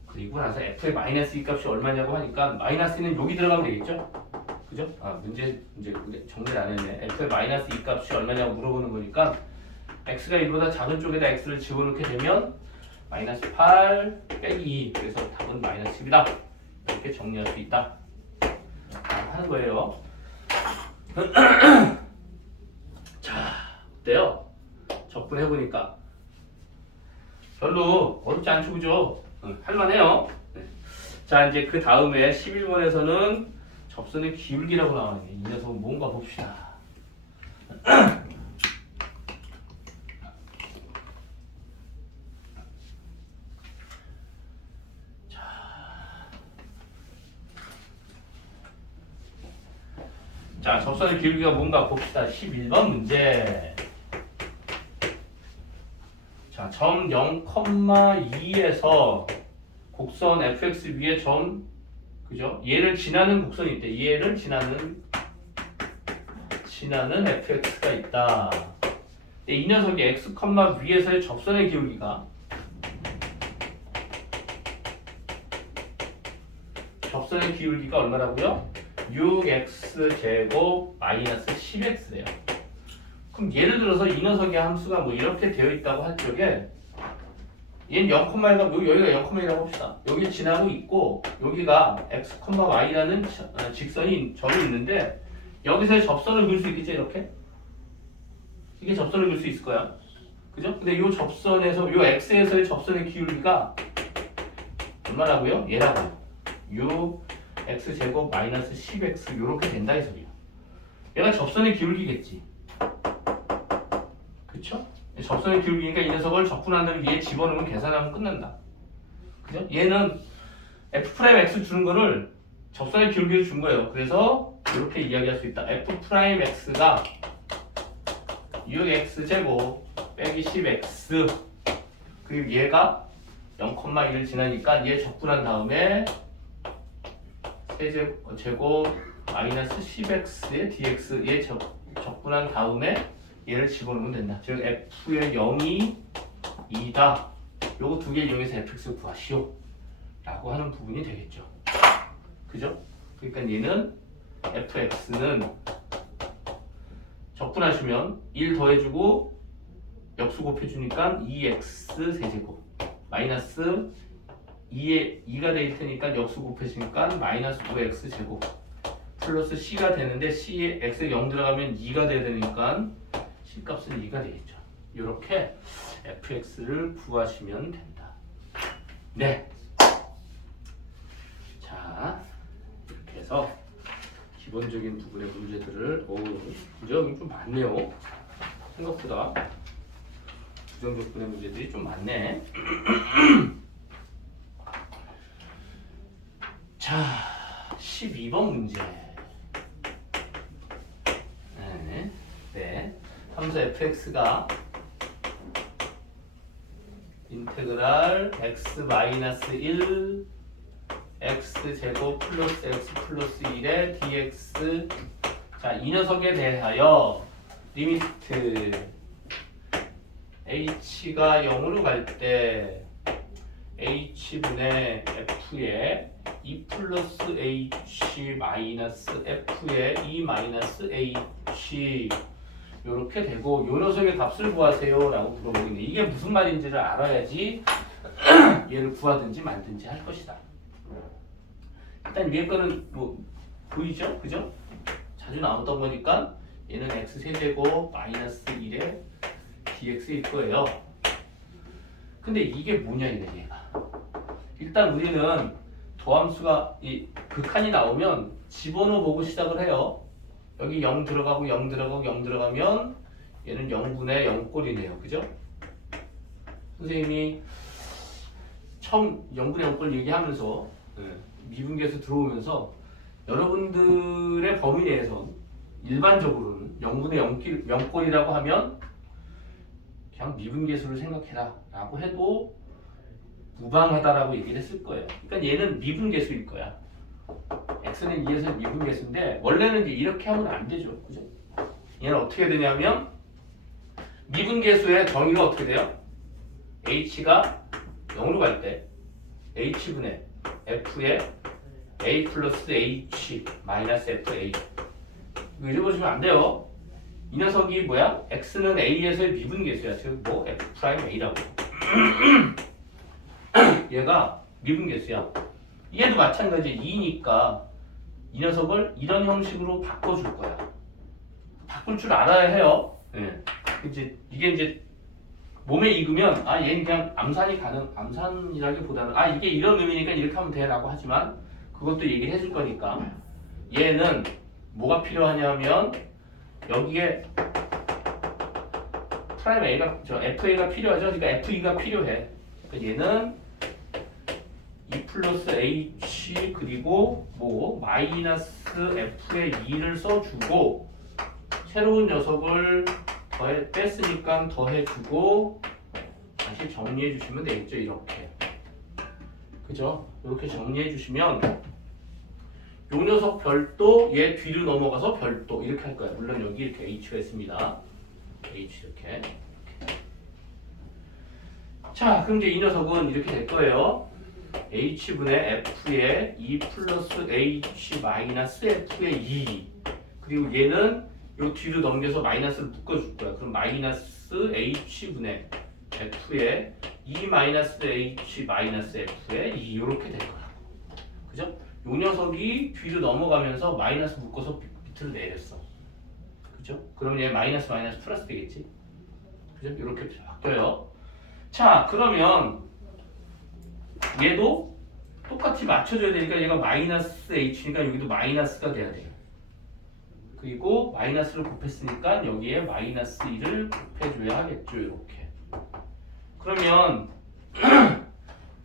그리고 나서 f의 마이너스 2 값이 얼마냐고 하니까 마이너스는 여기 들어가면 되겠죠? 그죠? 문제 정리를 안 했네. f의 마이너스 2 값이 얼마냐고 물어보는 거니까 x가 1보다 작은 쪽에다 x를 집어넣게 되면 마이너스 8 빼기 2 그래서 답은 마이너스 10이다. 이렇게 정리할 수 있다. 하는 거예요. 자, 어때요? 접근해보니까 별로 어렵지 않죠, 그죠? 할만해요. 네. 자, 이제 그 다음에 11번에서는 접선의 기울기라고 나오네. 이 녀석은 뭔가 봅시다. 자, 접선의 기울기가 뭔가 봅시다. 11번 문제. 자, 점 0,2에서 곡선 fx 위에 점, 그죠? 얘를 지나는 곡선이 있대. 얘를 지나는 fx가 있다. 이 녀석이 x, 위에서의 접선의 기울기가 얼마라고요? 6x 제곱 마이너스 10x래요. 그럼 예를 들어서 이 녀석의 함수가 뭐 이렇게 되어 있다고 할 적에 얘는 0,1가 여기가 0,1이라고 합시다. 여기 지나고 있고 여기가 x, y라는 직선이 점이 있는데 여기서의 접선을 그릴 수 있겠죠? 이렇게? 이게 접선을 그릴 수 있을 거야. 그죠? 근데 이 접선에서 이 x에서의 접선의 기울기가 얼마라고요? 얘라고요. 6x 제곱 마이너스 10x 이렇게 된다 이 소리야. 얘가 접선의 기울기겠지. 그쵸? 접선의 기울기니까 이 녀석을 접근하는 위에 집어넣으면 계산하면 끝난다. 그죠? 얘는 f'x 주는 거를 접선의 기울기를 준 거예요. 그래서 이렇게 이야기할 수 있다. f'x가 6x 제곱 빼기 10x 그리고 얘가 0,1을 지나니까 얘 접근한 다음에 세제곱 마이너스 10x의 dx 얘 접근한 다음에 얘를 집어넣으면 된다. 즉 f의 0이 2다. 요거 두 개 이용해서 fx 구하시오 라고 하는 부분이 되겠죠. 그죠? 그러니까 얘는 fx는 접근하시면 1 더해주고 역수 곱해주니까 2x 세제곱 마이너스 2가 될 테니까 역수 곱해주니까 마이너스 5x 제곱 플러스 c가 되는데 c에 x에 0 들어가면 2가 돼야 되니까 c 값은 2가 되겠죠. 이렇게 fx를 구하시면 된다. 네. 자, 이렇게 해서 기본적인 부분의 문제들을 문제가 좀 많네요. 생각보다 부정적분의 문제들이 좀 많네. 자, 12번 문제. 네. 함수 fx가 인테그랄 x-1 x 제곱 플러스 x 플러스 1의 dx. 자, 이 녀석에 대하여 리미트 h가 0으로 갈 때 h분의 f의 2 플러스 h 마이너스 f의 2 마이너스 h 이렇게 되고 요 녀석의 값을 구하세요 라고 물어보는데 이게 무슨 말인지를 알아야지 얘를 구하든지 말든지 할 것이다. 일단 위에 거는 뭐 보이죠? 그죠? 자주 나왔던 거니까 얘는 x 세제곱 마이너스 1의 dx일 거예요. 근데 이게 뭐냐 이게 얘가. 일단 우리는 도함수가 이 극한이 나오면 집어넣어 보고 시작을 해요. 여기 0 들어가고 0 들어가고 0 들어가면 얘는 0분의 0꼴이네요. 그죠? 선생님이 처음 0분의 0꼴 얘기하면서 미분계수 들어오면서 여러분들의 범위 내에서 일반적으로는 0분의 0꼴이라고 하면 그냥 미분계수를 생각해라 라고 해도 무방하다라고 얘기를 했을 거예요. 그러니까 얘는 미분계수일 거야. x는 2에서 미분계수인데 원래는 이제 이렇게 하면 안 되죠. 그죠? 얘는 어떻게 되냐면 미분계수의 정의가 어떻게 돼요? h가 0으로 갈 때 h분의 f의 a 플러스 h 마이너스 fa 이거 잊어보시면 안 돼요. 이 녀석이 뭐야? x는 a에서의 미분계수야. 즉 뭐 f'a라고. 얘가 미분계수야. 얘도 마찬가지 2니까 이 녀석을 이런 형식으로 바꿔줄 거야. 바꿀 줄 알아야 해요. 네. 이게 이제 몸에 익으면 얘는 그냥 암산이라기보다는 이게 이런 의미니까 이렇게 하면 돼라고 하지만 그것도 얘기를 해줄 거니까 얘는 뭐가 필요하냐면 여기에 프라임 a가 fa가 필요하죠. 그러니까 fe가 필요해. 그러니까 얘는 2 플러스 h h 그리고 뭐 마이너스 f의 2를 써주고 새로운 녀석을 뺐으니까 더해주고 다시 정리해 주시면 되겠죠. 이렇게 그죠? 이렇게 정리해 주시면 요 녀석 별도 얘 뒤로 넘어가서 별도 이렇게 할 거야. 물론 여기 이렇게 h가 있습니다. h 이렇게. 자, 그럼 이제 이 녀석은 이렇게 될 거예요. h분의 f의 2 플러스 h 마이너스 f의 2 그리고 얘는 요 뒤로 넘겨서 마이너스를 묶어줄 거야. 그럼 마이너스 h분의 f의 2 마이너스 h 마이너스 f의 2 이렇게 될 거라고. 그죠? 요 녀석이 뒤로 넘어가면서 마이너스 묶어서 밑으로 내렸어. 그죠? 그러면 얘 마이너스 마이너스 플러스 되겠지? 그죠? 이렇게 바뀌어요. 자, 그러면 얘도 똑같이 맞춰줘야 되니까 얘가 마이너스 h니까 여기도 마이너스가 돼야 돼요. 그리고 마이너스를 곱했으니까 여기에 마이너스 1을 곱해줘야 하겠죠. 이렇게. 그러면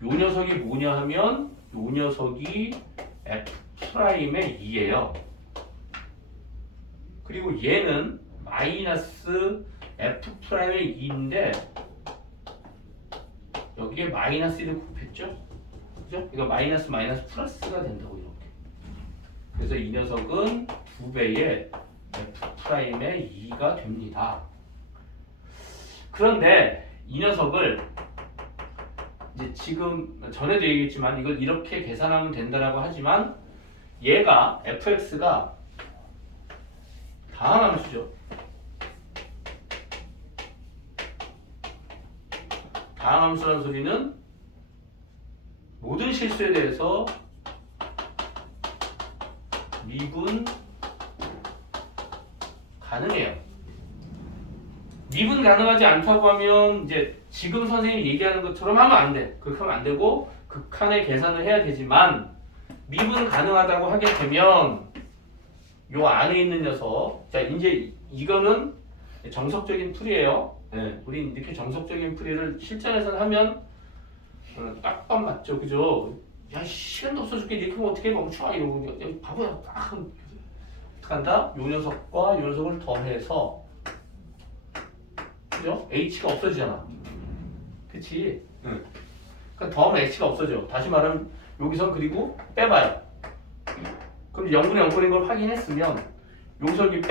요 녀석이 뭐냐 하면 요 녀석이 f'의 2예요. 그리고 얘는 마이너스 f'의 2인데 여기에 마이너스 1을 곱했죠? 그죠? 이거 마이너스 마이너스 플러스가 된다고 이렇게. 그래서 이 녀석은 2배의 f'의 2가 됩니다. 그런데 이 녀석을 이제 지금 전에도 얘기했지만 이걸 이렇게 계산하면 된다라고 하지만 얘가 fx가 다항함수죠. 다항함수라는 소리는 모든 실수에 대해서 미분 가능해요. 미분 가능하지 않다고 하면 이제 지금 선생님이 얘기하는 것처럼 하면 안 돼. 그렇게 하면 안 되고 극한의 계산을 해야 되지만 미분 가능하다고 하게 되면 요 안에 있는 녀석 자 이제 이거는 정석적인 풀이에요. 네, 우리 이렇게 정석적인 풀이를 실전에서 하면 딱밤 맞죠, 그죠? 야 시간도 없어 죽게 이렇게 하면 어떻게 멈춰 이러고 야, 바보야 딱 한다. 요 녀석과 요 녀석을 더해서 그죠? h가 없어지잖아. 그치? 응. 그러니까 더하면 h가 없어져. 다시 말하면 여기서 그리고 빼봐요. 그럼 0분의 0분인 걸 확인했으면 여기서 여기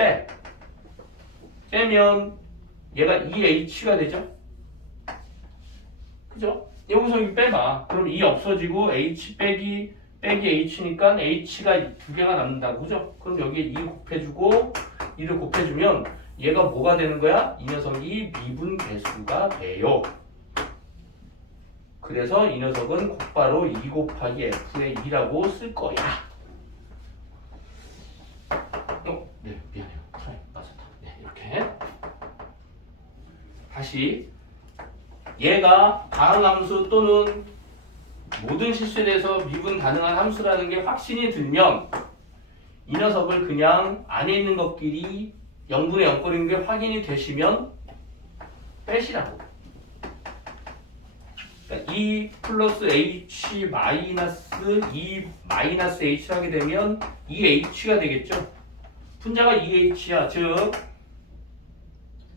빼면 얘가 2h가 되죠? 그죠? 여기서 여기 빼봐. 그럼 2 없어지고 h 빼기 h니까 h가 두 개가 남는다고 그죠? 그럼 여기에 2 곱해주고 2를 곱해주면 얘가 뭐가 되는 거야? 이 녀석이 미분 계수가 돼요. 그래서 이 녀석은 곧바로 2 곱하기 f의 2라고 쓸 거야. 네, 미안해요. 프라임 맞았다. 네, 이렇게. 다시 얘가 다항함수 또는 모든 실수에 대해서 미분 가능한 함수라는 게 확신이 들면 이 녀석을 그냥 안에 있는 것끼리 0분의 0거리인 게 확인이 되시면 빼시라고. 그러니까 2 플러스 h 마이너스 2 마이너스 h를 하게 되면 2h가 되겠죠. 분자가 2h야. 즉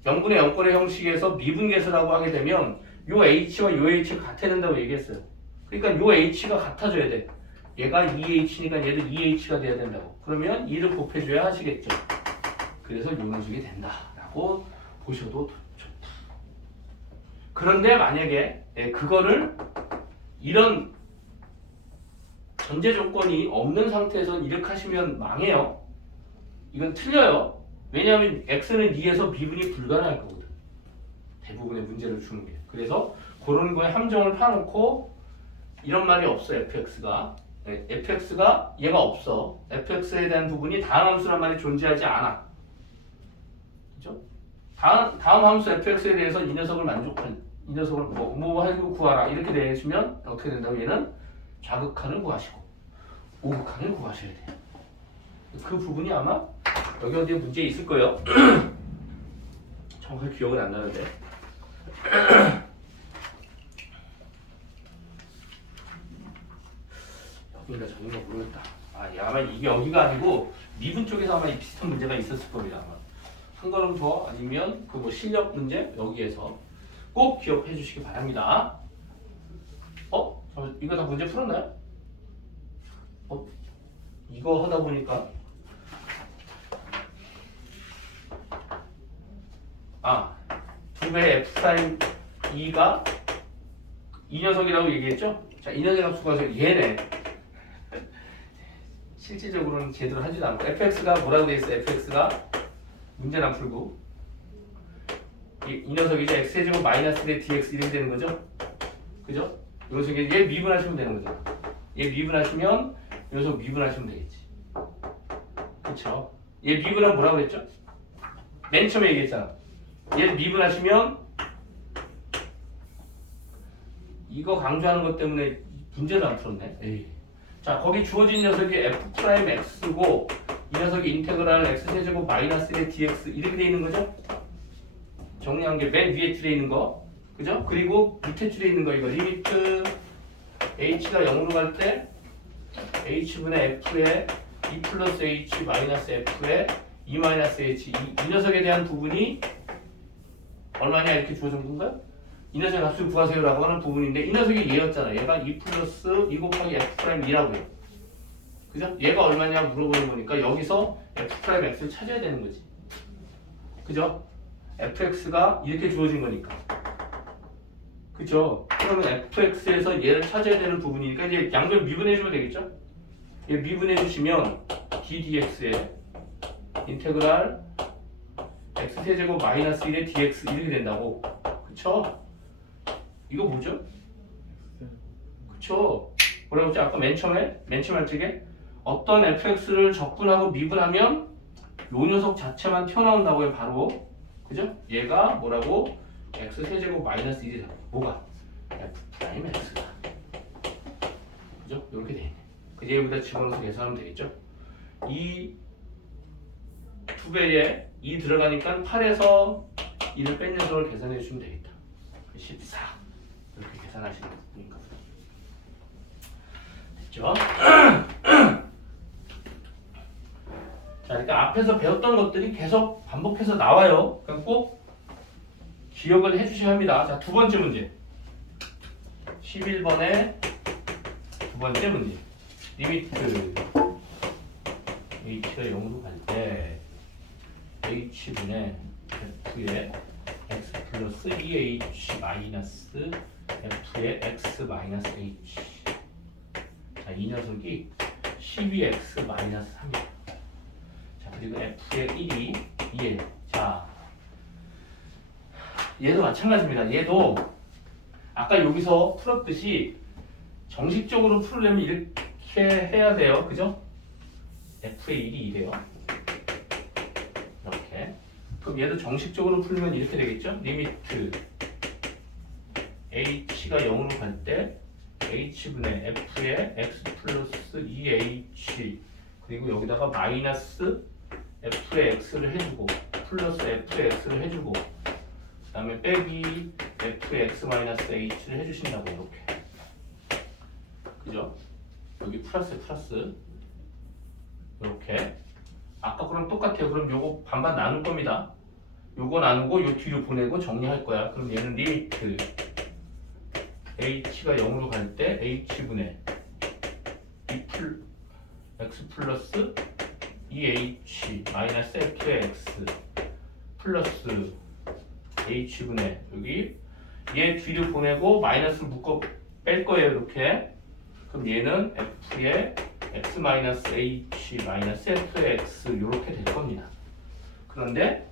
0분의 0거리 형식에서 미분계수라고 하게 되면 요 h와 요 h가 같아야 된다고 얘기했어요. 그러니까 요 h가 같아져야 돼. 얘가 2h니까 얘도 2h가 돼야 된다고. 그러면 2를 곱해줘야 하시겠죠. 그래서 요 녀석이 된다라고 보셔도 좋다. 그런데 만약에 그거를 이런 전제 조건이 없는 상태에서 이렇게 하시면 망해요. 이건 틀려요. 왜냐하면 x는 2에서 미분이 불가능할 거거든. 대부분의 문제를 주는 게. 그래서 그런 거에 함정을 파놓고 이런 말이 없어 fx가. fx가 얘가 없어. fx에 대한 부분이 다음 함수란 말이 존재하지 않아. 그죠? 다음 함수 fx에 대해서 이 녀석을 만족한 이 녀석을 뭐 하고 구하라 이렇게 내시면 어떻게 된다고 얘는 좌극한을 구하시고 우극한을 구하셔야 돼요. 그 부분이 아마 여기 어디에 문제 있을 거예요. 정확히 기억은 안 나는데. 저분인가 저분인가 모르겠다. 아마 이게 여기가 아니고 미분 쪽에서 아마 이 비슷한 문제가 있었을 겁니다. 아마 한 걸음 더 아니면 그 뭐 실력 문제 여기에서 꼭 기억해 주시기 바랍니다. 이거 다 문제 풀었나요? 이거 하다 보니까 두 배의 F' 2가 이 녀석이라고 얘기했죠? 자, 이 녀석 합수가 얘네. 실질적으로는 제대로 하지도 않고 fx가 뭐라고 돼 있어? fx가 문제는 안 풀고 이 녀석이죠. x제곱 마이너스 1의 dx 이렇게 되는 거죠? 그죠? 이 녀석이 얘 미분하시면 되는 거잖아. 얘 미분하시면 이 녀석 미분하시면 되겠지. 그쵸? 얘 미분하면 뭐라고 그랬죠? 맨 처음에 얘기했잖아. 얘 미분하시면 이거 강조하는 것 때문에 문제를 안 풀었네. 에이. 자, 거기 주어진 녀석이 f'x고 이 녀석이 인테그랄 x제곱 마이너스 1의 dx 이렇게 돼 있는 거죠? 정리한 게 맨 위에 줄에 있는 거. 그죠? 그리고 밑에 줄에 있는 거 이거 리미트 h가 0으로 갈 때 h분의 f의 2 플러스 h 마이너스 f의 2 마이너스 h 이 녀석에 대한 부분이 얼마냐 이렇게 주어진 건가요? 이 녀석의 값을 구하세요라고 하는 부분인데 이 녀석이 얘였잖아. 얘가 2 플러스 2 곱하기 f'2라고요. 그죠? 얘가 얼마냐 물어보는 거니까 여기서 f'x를 찾아야 되는 거지. 그죠? fx가 이렇게 주어진 거니까. 그죠? 그러면 fx에서 얘를 찾아야 되는 부분이니까 이제 양변 미분해주면 되겠죠? 얘 미분해주시면 ddx에 인테그랄 x세제곱 마이너스 1의 dx 이렇게 된다고. 그쵸? 이거 뭐죠? 그쵸? 뭐라고 했지? 아까 맨 처음에 할 적에 어떤 fx를 적분하고 미분하면 요 녀석 자체만 튀어나온다고요. 바로 그죠? 얘가 뭐라고? x세제곱 마이너스 1이다. 뭐가? f'x다. 그죠? 이렇게 돼 있네. 그 얘보다 집어넣어서 계산하면 되겠죠? 이 두 배에 2 들어가니까 8에서 2를 뺀 녀석을 계산해 주시면 되겠다. 14 이렇게 계산하시는 거니까 됐죠? 자, 그러니까 앞에서 배웠던 것들이 계속 반복해서 나와요. 그러니까 꼭 기억을 해주셔야 합니다. 자, 두 번째 문제 11번의 두 번째 문제 리미트 h가 0으로 갈 때 h분의 f의 x 플러스 2h 마이너스 f의 x 마이너스 h. 자, 이 녀석이 12x 마이너스 3이야. 자, 그리고 f의 1이 2에. 자, 얘도 마찬가지입니다. 얘도 아까 여기서 풀었듯이 정식적으로 풀려면 이렇게 해야 돼요. 그죠? f의 1이 2래요. 이렇게. 그럼 얘도 정식적으로 풀면 이렇게 되겠죠? 리미트 h가 0으로 갈 때 h분의 f의 x 플러스 2h 그리고 여기다가 마이너스 f의 x를 해주고 플러스 f의 x를 해주고 그 다음에 빼기 f의 x 마이너스 h를 해주신다고 이렇게. 그죠? 여기 플러스 이렇게. 아까 그럼 똑같아요. 그럼 요거 반반 나눌 겁니다. 요거 나누고 요 뒤로 보내고 정리할 거야. 그럼 얘는 리미트 h가 0으로 갈 때 h분의 x 플러스 2h 마이너스 f의 x 플러스 h분의 여기 얘 뒤로 보내고 마이너스를 묶어 뺄 거예요. 이렇게. 그럼 얘는 f의 x 마이너스 h 마이너스 f의 x 이렇게 될 겁니다. 그런데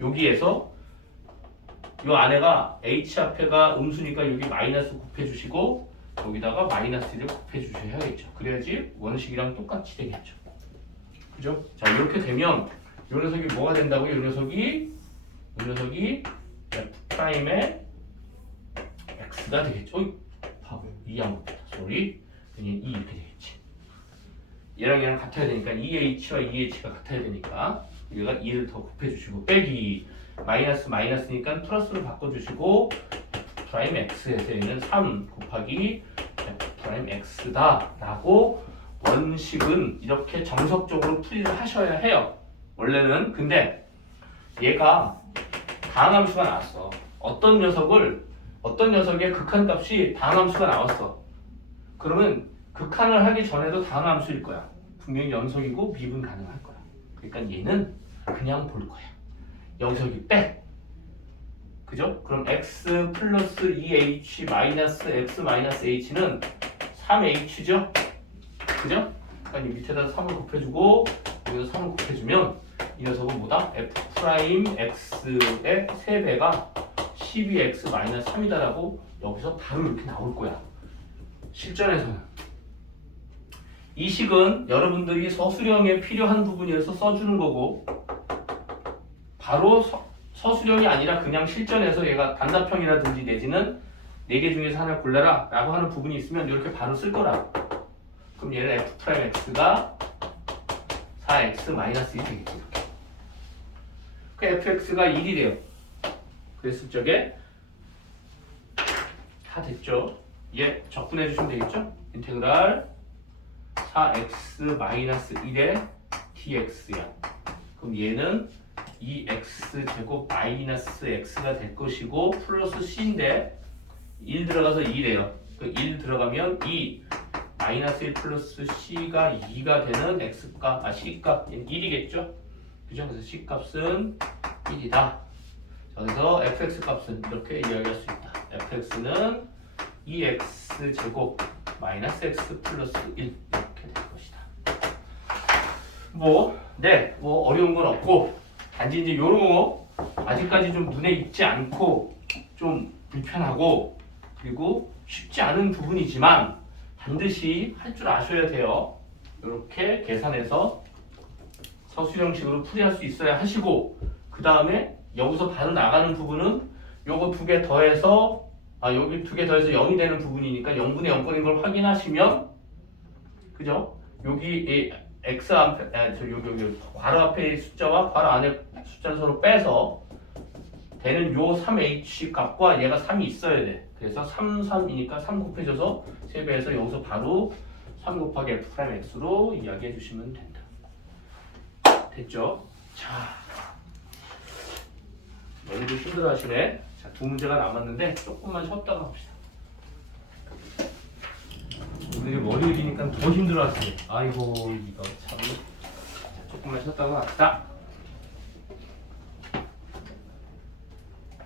여기에서 이 안에가 h 앞에가 음수니까 여기 마이너스 곱해주시고 여기다가 마이너스를 곱해주셔야겠죠. 그래야지 원식이랑 똑같이 되겠죠. 그죠? 자, 이렇게 되면 이 녀석이 뭐가 된다고요? 이 녀석이 f'의 x가 되겠죠. 어이, 바보 이해한 것보다 소리 그냥 2 이렇게 되겠지. 얘랑 같아야 되니까 2h와 2h가 같아야 되니까 얘가 2를 더 곱해주시고 빼기 마이너스니까 플러스로 바꿔주시고 프라임 x에서 얘는 3 곱하기 fx다 라고 원식은 이렇게 정석적으로 풀이를 하셔야 해요. 원래는. 근데 얘가 다항함수가 나왔어. 어떤 녀석의 극한값이 다항함수가 나왔어. 그러면 극한을 하기 전에도 다항함수일 거야. 분명히 연속이고 미분 가능할 거야. 그러니까 얘는 그냥 볼 거야. 여기서 여기 빼. 그죠? 그럼 x 플러스 2h 마이너스 x 마이너스 h는 3h죠? 그죠? 그러니까 이 밑에다 3을 곱해주고 여기서 3을 곱해주면 이 녀석은 뭐다? f 프라임 x의 3배가 12x 마이너스 3이다라고 여기서 바로 이렇게 나올 거야. 실전에서는. 이 식은 여러분들이 서술형에 필요한 부분이어서 써주는 거고 바로 서술형이 아니라 그냥 실전에서 얘가 단답형이라든지 내지는 4개 중에서 하나 골라라 라고 하는 부분이 있으면 이렇게 바로 쓸 거라. 그럼 얘는 f 프라임 x가 4x 마이너스 1이 되겠지. 이렇게. 그 fx가 1이래요. 그랬을 적에 다 됐죠. 얘 적분해 주시면 되겠죠. 인테그랄 4x 마이너스 1의 dx야. 그럼 얘는 2x 제곱 마이너스 x가 될 것이고 플러스 c인데 1 들어가서 2래요. 그 1 들어가면 2 마이너스 1 플러스 c가 2가 되는 x값, c값 1이겠죠? 그죠? 그래서 c값은 1이다. 그래서 fx 값은 이렇게 이야기할 수 있다. fx는 2x 제곱 마이너스 x 플러스 1 이렇게 될 것이다. 뭐 어려운 건 없고 단지 이제 요런 거 아직까지 좀 눈에 익지 않고 좀 불편하고 그리고 쉽지 않은 부분이지만 반드시 할 줄 아셔야 돼요. 이렇게 계산해서 서술형식으로 풀이할 수 있어야 하시고 그 다음에 여기서 바로 나가는 부분은 요거 2개 더해서 여기 2개 더해서 0이 되는 부분이니까 0분의 0번인 걸 확인하시면 그죠? 여기 x 앞에 여기 괄호 앞에 숫자와 괄호 안에 숫자를 서로 빼서 되는 요 3h 값과 얘가 3이 있어야 돼. 그래서 3, 3이니까 3 곱해줘서 3배해서 여기서 바로 3 곱하기 f 프라임 x로 이야기해 주시면 된다. 됐죠? 자, 너희들 힘들어 하시네. 자, 2문제가 남았는데 조금만 쉬었다가 합시다. 오늘이 월요일이니까 더 힘들어 하시네. 아이고 이거 참. 자, 조금만 쉬었다가 합시다.